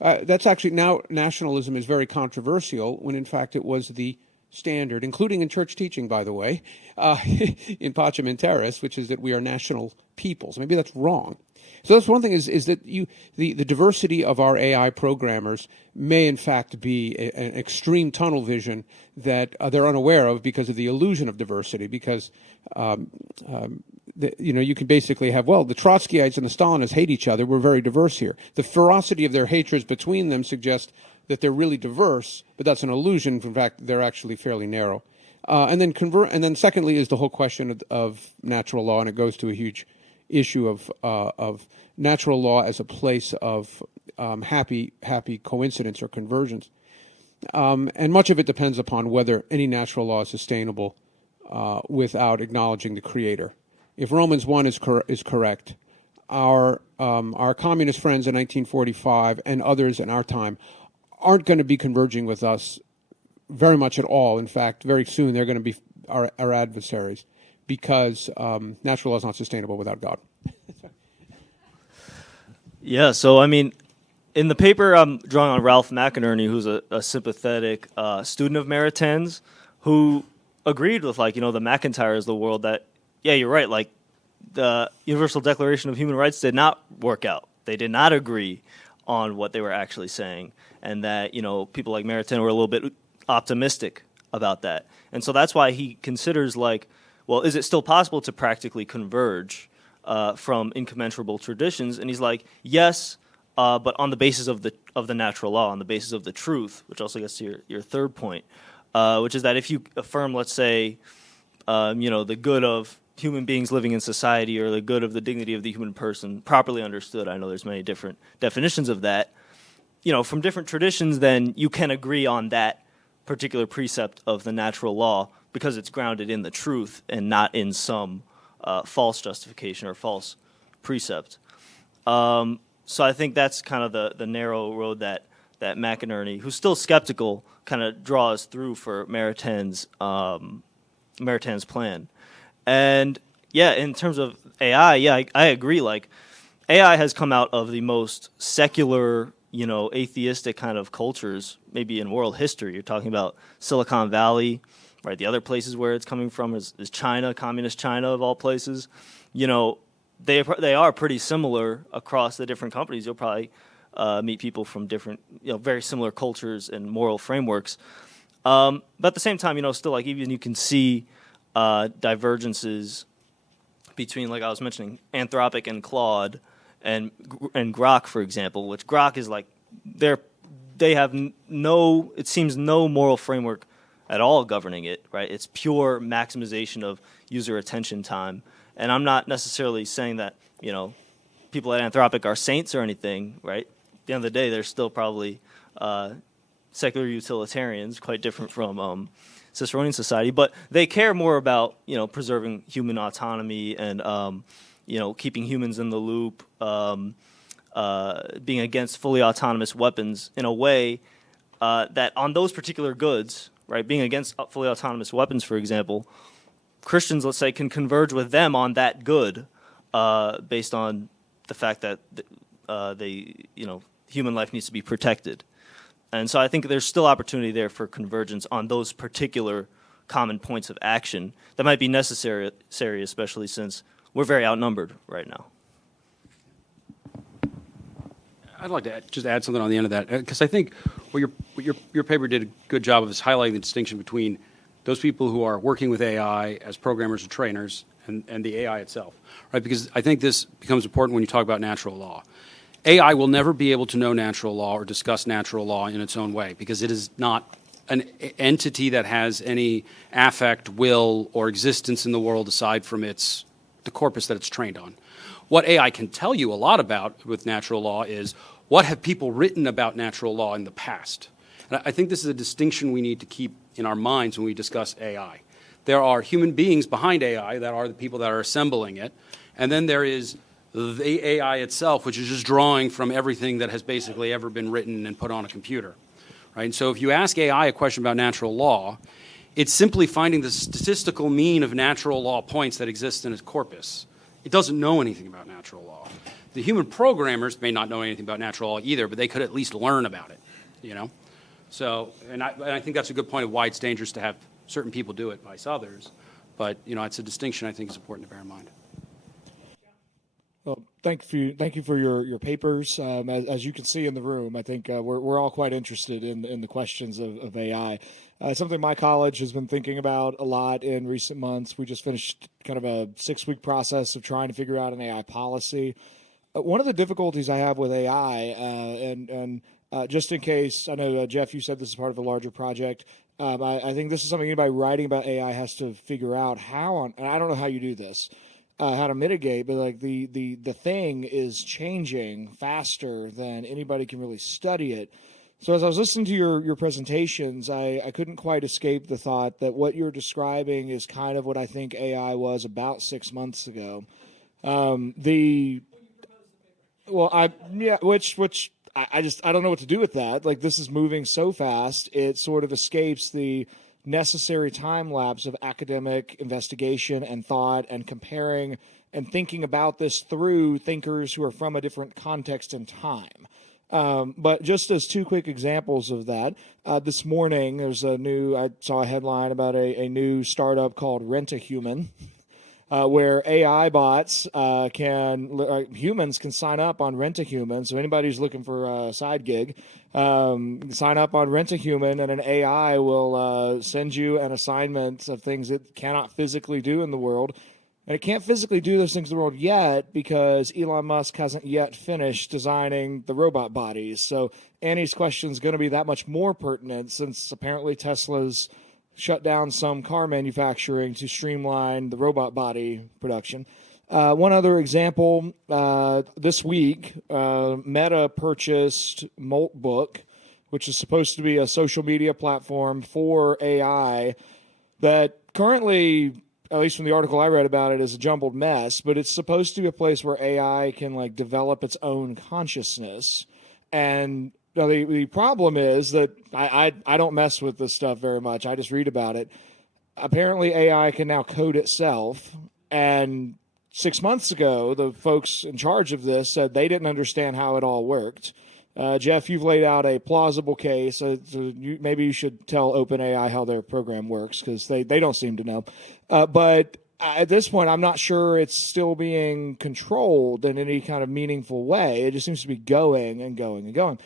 That's actually, now nationalism is very controversial when in fact it was the standard, including in church teaching, by the way, in Pacem in Terris, which is that we are national peoples. Maybe that's wrong. So that's one thing is that the diversity of our AI programmers may in fact be an extreme tunnel vision that they're unaware of because of the illusion of diversity. Because you can basically have, well, the Trotskyites and the Stalinists hate each other. We're very diverse here. The ferocity of their hatreds between them suggests that they're really diverse, but that's an illusion. In fact, they're actually fairly narrow. And then secondly is the whole question of natural law, and it goes to a huge issue of natural law as a place of happy coincidence or convergence. And much of it depends upon whether any natural law is sustainable without acknowledging the Creator. If Romans 1 is correct, our communist friends in 1945 and others in our time aren't going to be converging with us very much at all. In fact, very soon they're going to be our adversaries, because natural law is not sustainable without God. Yeah, so I mean, in the paper I'm drawing on Ralph McInerney, who's a sympathetic student of Maritain's, who agreed with, the McIntyres of the world that, yeah, you're right, the Universal Declaration of Human Rights did not work out. They did not agree on what they were actually saying, and that, people like Maritain were a little bit optimistic about that. And so that's why he considers, well, is it still possible to practically converge from incommensurable traditions? And he's like, yes, but on the basis of the natural law, on the basis of the truth, which also gets to your third point, which is that if you affirm, let's say, the good of human beings living in society, or the good of the dignity of the human person, properly understood, I know there's many different definitions of that, from different traditions, then you can agree on that particular precept of the natural law because it's grounded in the truth and not in some false justification or false precept. So I think that's kind of the narrow road that McInerney, who's still skeptical, kind of draws through for Maritain's plan. And yeah, in terms of AI, yeah, I agree. AI has come out of the most secular, atheistic kind of cultures, maybe in world history. You're talking about Silicon Valley, right? The other places where it's coming from is China, communist China of all places. They are pretty similar across the different companies. You'll probably meet people from different, very similar cultures and moral frameworks. But at the same time, still even you can see divergences between, like I was mentioning, Anthropic and Claude and Grok, for example, which Grok is they have it seems no moral framework at all governing it, right? It's pure maximization of user attention time. And I'm not necessarily saying that, people at Anthropic are saints or anything, right? At the end of the day, they're still probably secular utilitarians, quite different from Ciceronian Society, but they care more about, preserving human autonomy and, keeping humans in the loop, being against fully autonomous weapons in a way that on those particular goods, right, being against fully autonomous weapons, for example, Christians, let's say, can converge with them on that good based on the fact that human life needs to be protected. And so I think there's still opportunity there for convergence on those particular common points of action that might be necessary, especially since we're very outnumbered right now. I'd like to just add something on the end of that, because I think what your paper did a good job of is highlighting the distinction between those people who are working with AI as programmers or trainers and the AI itself, right? Because I think this becomes important when you talk about natural law. AI will never be able to know natural law or discuss natural law in its own way, because it is not an entity that has any affect, will, or existence in the world aside from the corpus that it's trained on. What AI can tell you a lot about with natural law is what have people written about natural law in the past. And I think this is a distinction we need to keep in our minds when we discuss AI. There are human beings behind AI that are the people that are assembling it, and then there is the AI itself, which is just drawing from everything that has basically ever been written and put on a computer, right? And so if you ask AI a question about natural law, it's simply finding the statistical mean of natural law points that exist in its corpus. It doesn't know anything about natural law. The human programmers may not know anything about natural law either, but they could at least learn about it, So, and I think that's a good point of why it's dangerous to have certain people do it, vice others. But, it's a distinction I think is important to bear in mind. Well, thank you for your papers. As you can see in the room, I think we're all quite interested in the questions of AI. Something my college has been thinking about a lot in recent months. We just finished kind of a 6-week process of trying to figure out an AI policy. One of the difficulties I have with AI, and just in case, I know, Jeff, you said this is part of a larger project. I think this is something anybody writing about AI has to figure out and I don't know how you do this. How to mitigate, but like the thing is changing faster than anybody can really study it. So as I was listening to your presentations, I couldn't quite escape the thought that what you're describing is kind of what I think AI was about 6 months ago. Which I don't know what to do with that. Like, this is moving so fast, it sort of escapes the necessary time lapse of academic investigation and thought and comparing and thinking about this through thinkers who are from a different context and time. But just as 2 quick examples of that, this morning there's I saw a headline about a new startup called Rent-A-Human, where AI bots humans can sign up on Rent-A-Human. So anybody who's looking for a side gig, sign up on Rent-A-Human, and an AI will send you an assignment of things it cannot physically do in the world. And it can't physically do those things in the world yet because Elon Musk hasn't yet finished designing the robot bodies. So Annie's question is going to be that much more pertinent since apparently Tesla's shut down some car manufacturing to streamline the robot body production. One other example, this week, Meta purchased Moltbook, which is supposed to be a social media platform for AI that currently, at least from the article I read about it, is a jumbled mess, but it's supposed to be a place where AI can develop its own consciousness. And the problem is that I don't mess with this stuff very much. I just read about it. Apparently AI can now code itself, and 6 months ago, the folks in charge of this said they didn't understand how it all worked. Jeff, you've laid out a plausible case. So maybe you should tell OpenAI how their program works, because they don't seem to know. But at this point, I'm not sure it's still being controlled in any kind of meaningful way. It just seems to be going and going and going.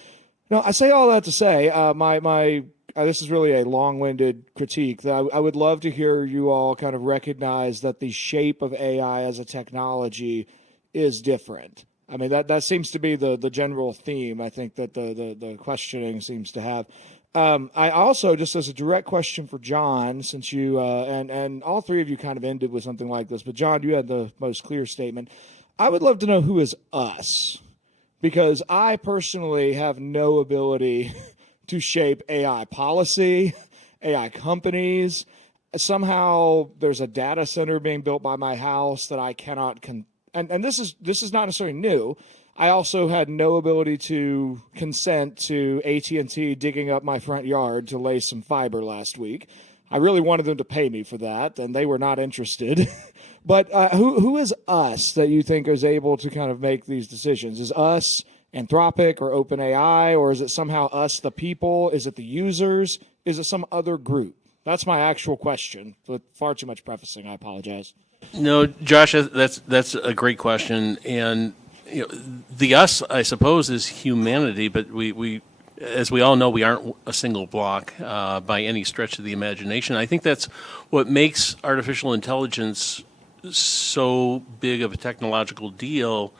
No, I say all that to say, this is really a long-winded critique. That I would love to hear you all kind of recognize that the shape of AI as a technology is different. I mean, that seems to be the general theme, I think, that the questioning seems to have. I also, just as a direct question for John, since you, and all three of you kind of ended with something like this, but John, you had the most clear statement. I would love to know who is us, because I personally have no ability to shape AI policy, AI companies. Somehow there's a data center being built by my house that I cannot, and this is not necessarily new. I also had no ability to consent to AT&T digging up my front yard to lay some fiber last week. I really wanted them to pay me for that, and they were not interested. But who is us that you think is able to kind of make these decisions? Is us Anthropic or OpenAI, or is it somehow us, the people? Is it the users? Is it some other group? That's my actual question. With far too much prefacing, I apologize. No, Josh, that's a great question, and the us, I suppose, is humanity, but we as we all know, we aren't a single block by any stretch of the imagination. I think that's what makes artificial intelligence so big of a technological deal,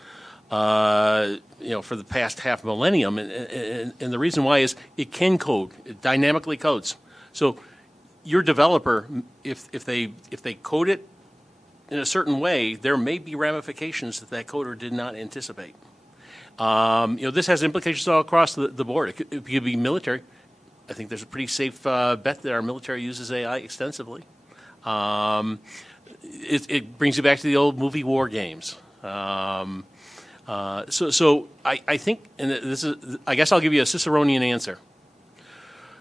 for the past half millennium, and the reason why is it can code, it dynamically codes. So your developer, if they code it in a certain way, there may be ramifications that coder did not anticipate. This has implications all across the board. It could be military. I think there's a pretty safe bet that our military uses AI extensively. It brings you back to the old movie war games. So I think, and I guess I'll give you a Ciceronian answer.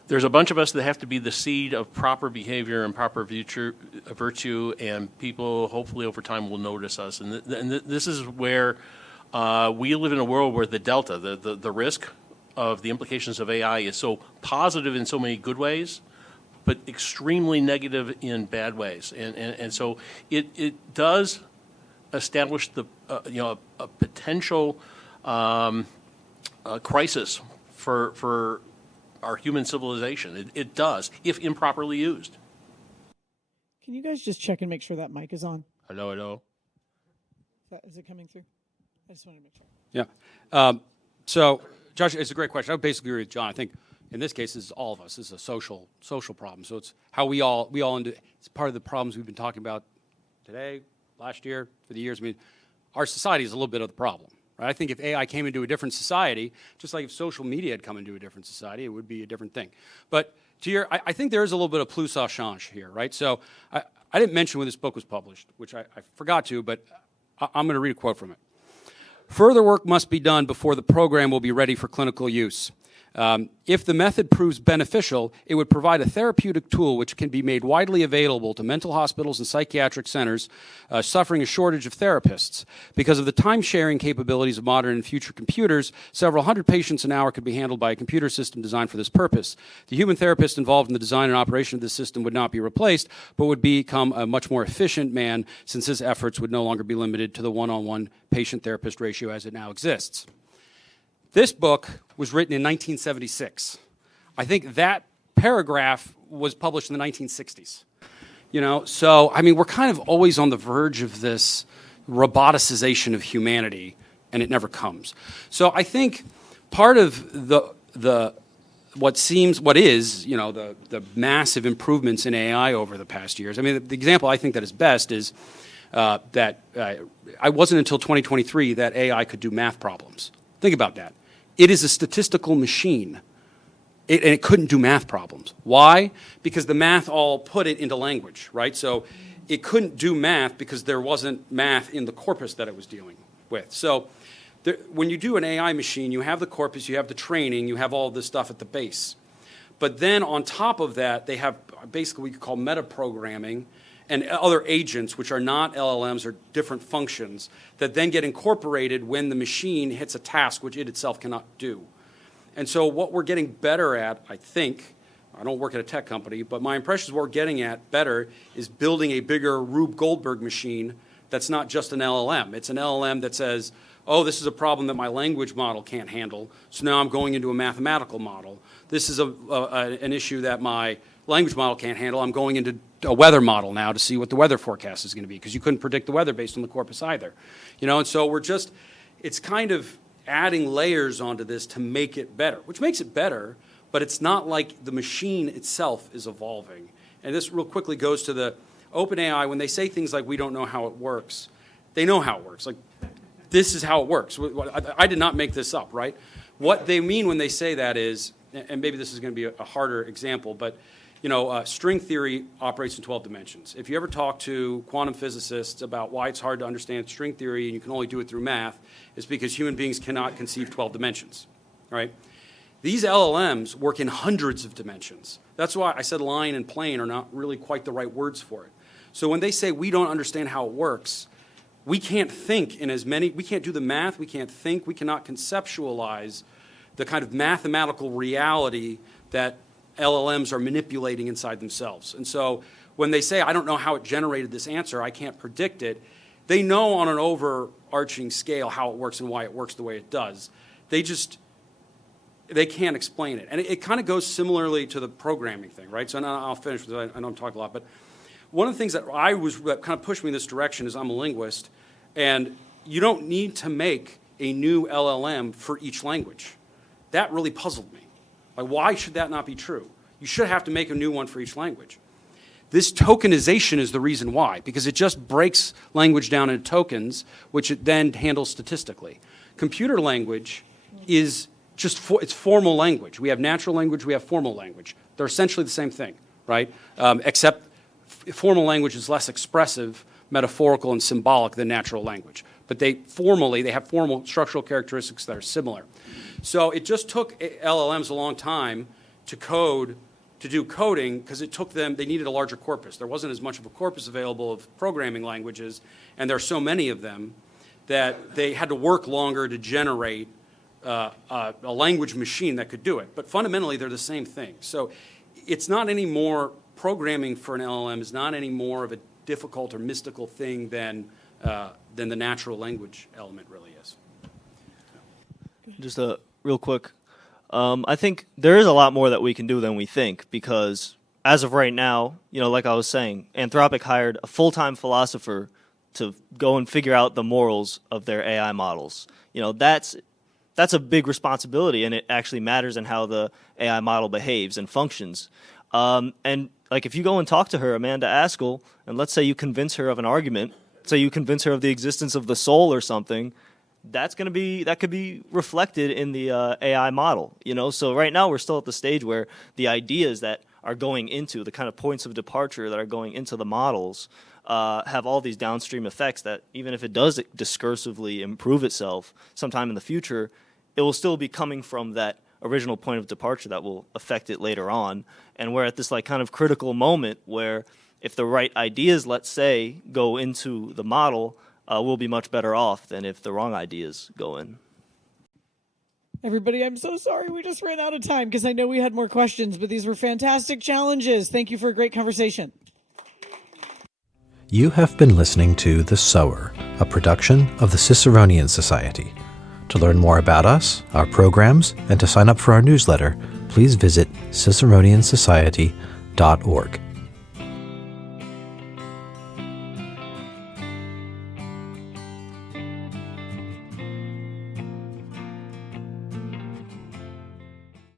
There's a bunch of us that have to be the seed of proper behavior and proper virtue, and people hopefully over time will notice us. And this is where we live in a world where the delta, the risk of the implications of AI is so positive in so many good ways, but extremely negative in bad ways. And so it does establish the a potential crisis for our human civilization. It does, if improperly used. Can you guys just check and make sure that mic is on? Hello. Is it coming through? I just wanted to make sure. Yeah. So, Josh, it's a great question. I would basically agree with John. I think in this case, this is all of us. This is a social problem. So it's how we all it's part of the problems we've been talking about today, last year, for the years. I mean, our society is a little bit of the problem. Right? I think if AI came into a different society, just like if social media had come into a different society, it would be a different thing. But I think there is a little bit of plus à change here, right? So I didn't mention when this book was published, which I forgot to, but I'm going to read a quote from it. Further work must be done before the program will be ready for clinical use. If the method proves beneficial, it would provide a therapeutic tool which can be made widely available to mental hospitals and psychiatric centers suffering a shortage of therapists. Because of the time-sharing capabilities of modern and future computers, several hundred patients an hour could be handled by a computer system designed for this purpose. The human therapist involved in the design and operation of this system would not be replaced, but would become a much more efficient man, since his efforts would no longer be limited to the one-on-one patient-therapist ratio as it now exists. This book was written in 1976. I think that paragraph was published in the 1960s. So, I mean, we're kind of always on the verge of this roboticization of humanity, and it never comes. So I think part of the massive improvements in AI over the past years, I mean, the example I think that is best is that I wasn't until 2023 that AI could do math problems. Think about that. It is a statistical machine, and it couldn't do math problems. Why? Because the math all put it into language, right? So it couldn't do math because there wasn't math in the corpus that it was dealing with. So when you do an AI machine, you have the corpus, you have the training, you have all this stuff at the base. But then on top of that, they have basically what you could call metaprogramming and other agents, which are not LLMs or different functions, that then get incorporated when the machine hits a task which it itself cannot do. And so what we're getting better at, I think, I don't work at a tech company, but my impression is what we're getting at better is building a bigger Rube Goldberg machine that's not just an LLM. It's an LLM that says, oh, this is a problem that my language model can't handle, so now I'm going into a mathematical model. This is an issue that my language model can't handle. I'm going into a weather model now to see what the weather forecast is going to be, because you couldn't predict the weather based on the corpus either. And so it's kind of adding layers onto this to make it better, which makes it better, but it's not like the machine itself is evolving. And this real quickly goes to the OpenAI. When they say things like, we don't know how it works, they know how it works. Like, this is how it works. I did not make this up, right? What they mean when they say that is, and maybe this is going to be a harder example, but string theory operates in 12 dimensions. If you ever talk to quantum physicists about why it's hard to understand string theory and you can only do it through math, it's because human beings cannot conceive 12 dimensions, right? These LLMs work in hundreds of dimensions. That's why I said line and plane are not really quite the right words for it. So when they say we don't understand how it works, we can't think in as many, we can't do the math, we can't think, we cannot conceptualize the kind of mathematical reality that LLMs are manipulating inside themselves. And so when they say, I don't know how it generated this answer, I can't predict it, they know on an overarching scale how it works and why it works the way it does. They can't explain it. And it kind of goes similarly to the programming thing, right? So I'll finish with it. I know I'm talking a lot, but one of the things that kind of pushed me in this direction is I'm a linguist, and you don't need to make a new LLM for each language. That really puzzled me. Like, why should that not be true? You should have to make a new one for each language. This tokenization is the reason why, because it just breaks language down into tokens, which it then handles statistically. Computer language is just it's formal language. We have natural language, we have formal language. They're essentially the same thing, right? Except formal language is less expressive, metaphorical, and symbolic than natural language. But they have formal structural characteristics that are similar. So it just took LLMs a long time to do coding, because they needed a larger corpus. There wasn't as much of a corpus available of programming languages, and there are so many of them that they had to work longer to generate a language machine that could do it. But fundamentally, they're the same thing. So it's not any more, programming for an LLM is not any more of a difficult or mystical thing than the natural language element really is. Just a real quick, I think there is a lot more that we can do than we think, because as of right now, like I was saying, Anthropic hired a full-time philosopher to go and figure out the morals of their AI models. That's a big responsibility, and it actually matters in how the AI model behaves and functions. And like if you go and talk to her, Amanda Askell, and let's say you convince her of an argument, say you convince her of the existence of the soul or something, that could be reflected in the AI model. So right now we're still at the stage where the ideas that are going into the kind of points of departure that are going into the models have all these downstream effects that even if it does discursively improve itself sometime in the future, it will still be coming from that original point of departure that will affect it later on. And we're at this kind of critical moment where if the right ideas, let's say, go into the model, we'll be much better off than if the wrong ideas go in. Everybody, I'm so sorry. We just ran out of time because I know we had more questions, but these were fantastic challenges. Thank you for a great conversation. You have been listening to The Sower, a production of the Ciceronian Society. To learn more about us, our programs, and to sign up for our newsletter, please visit ciceroniansociety.org.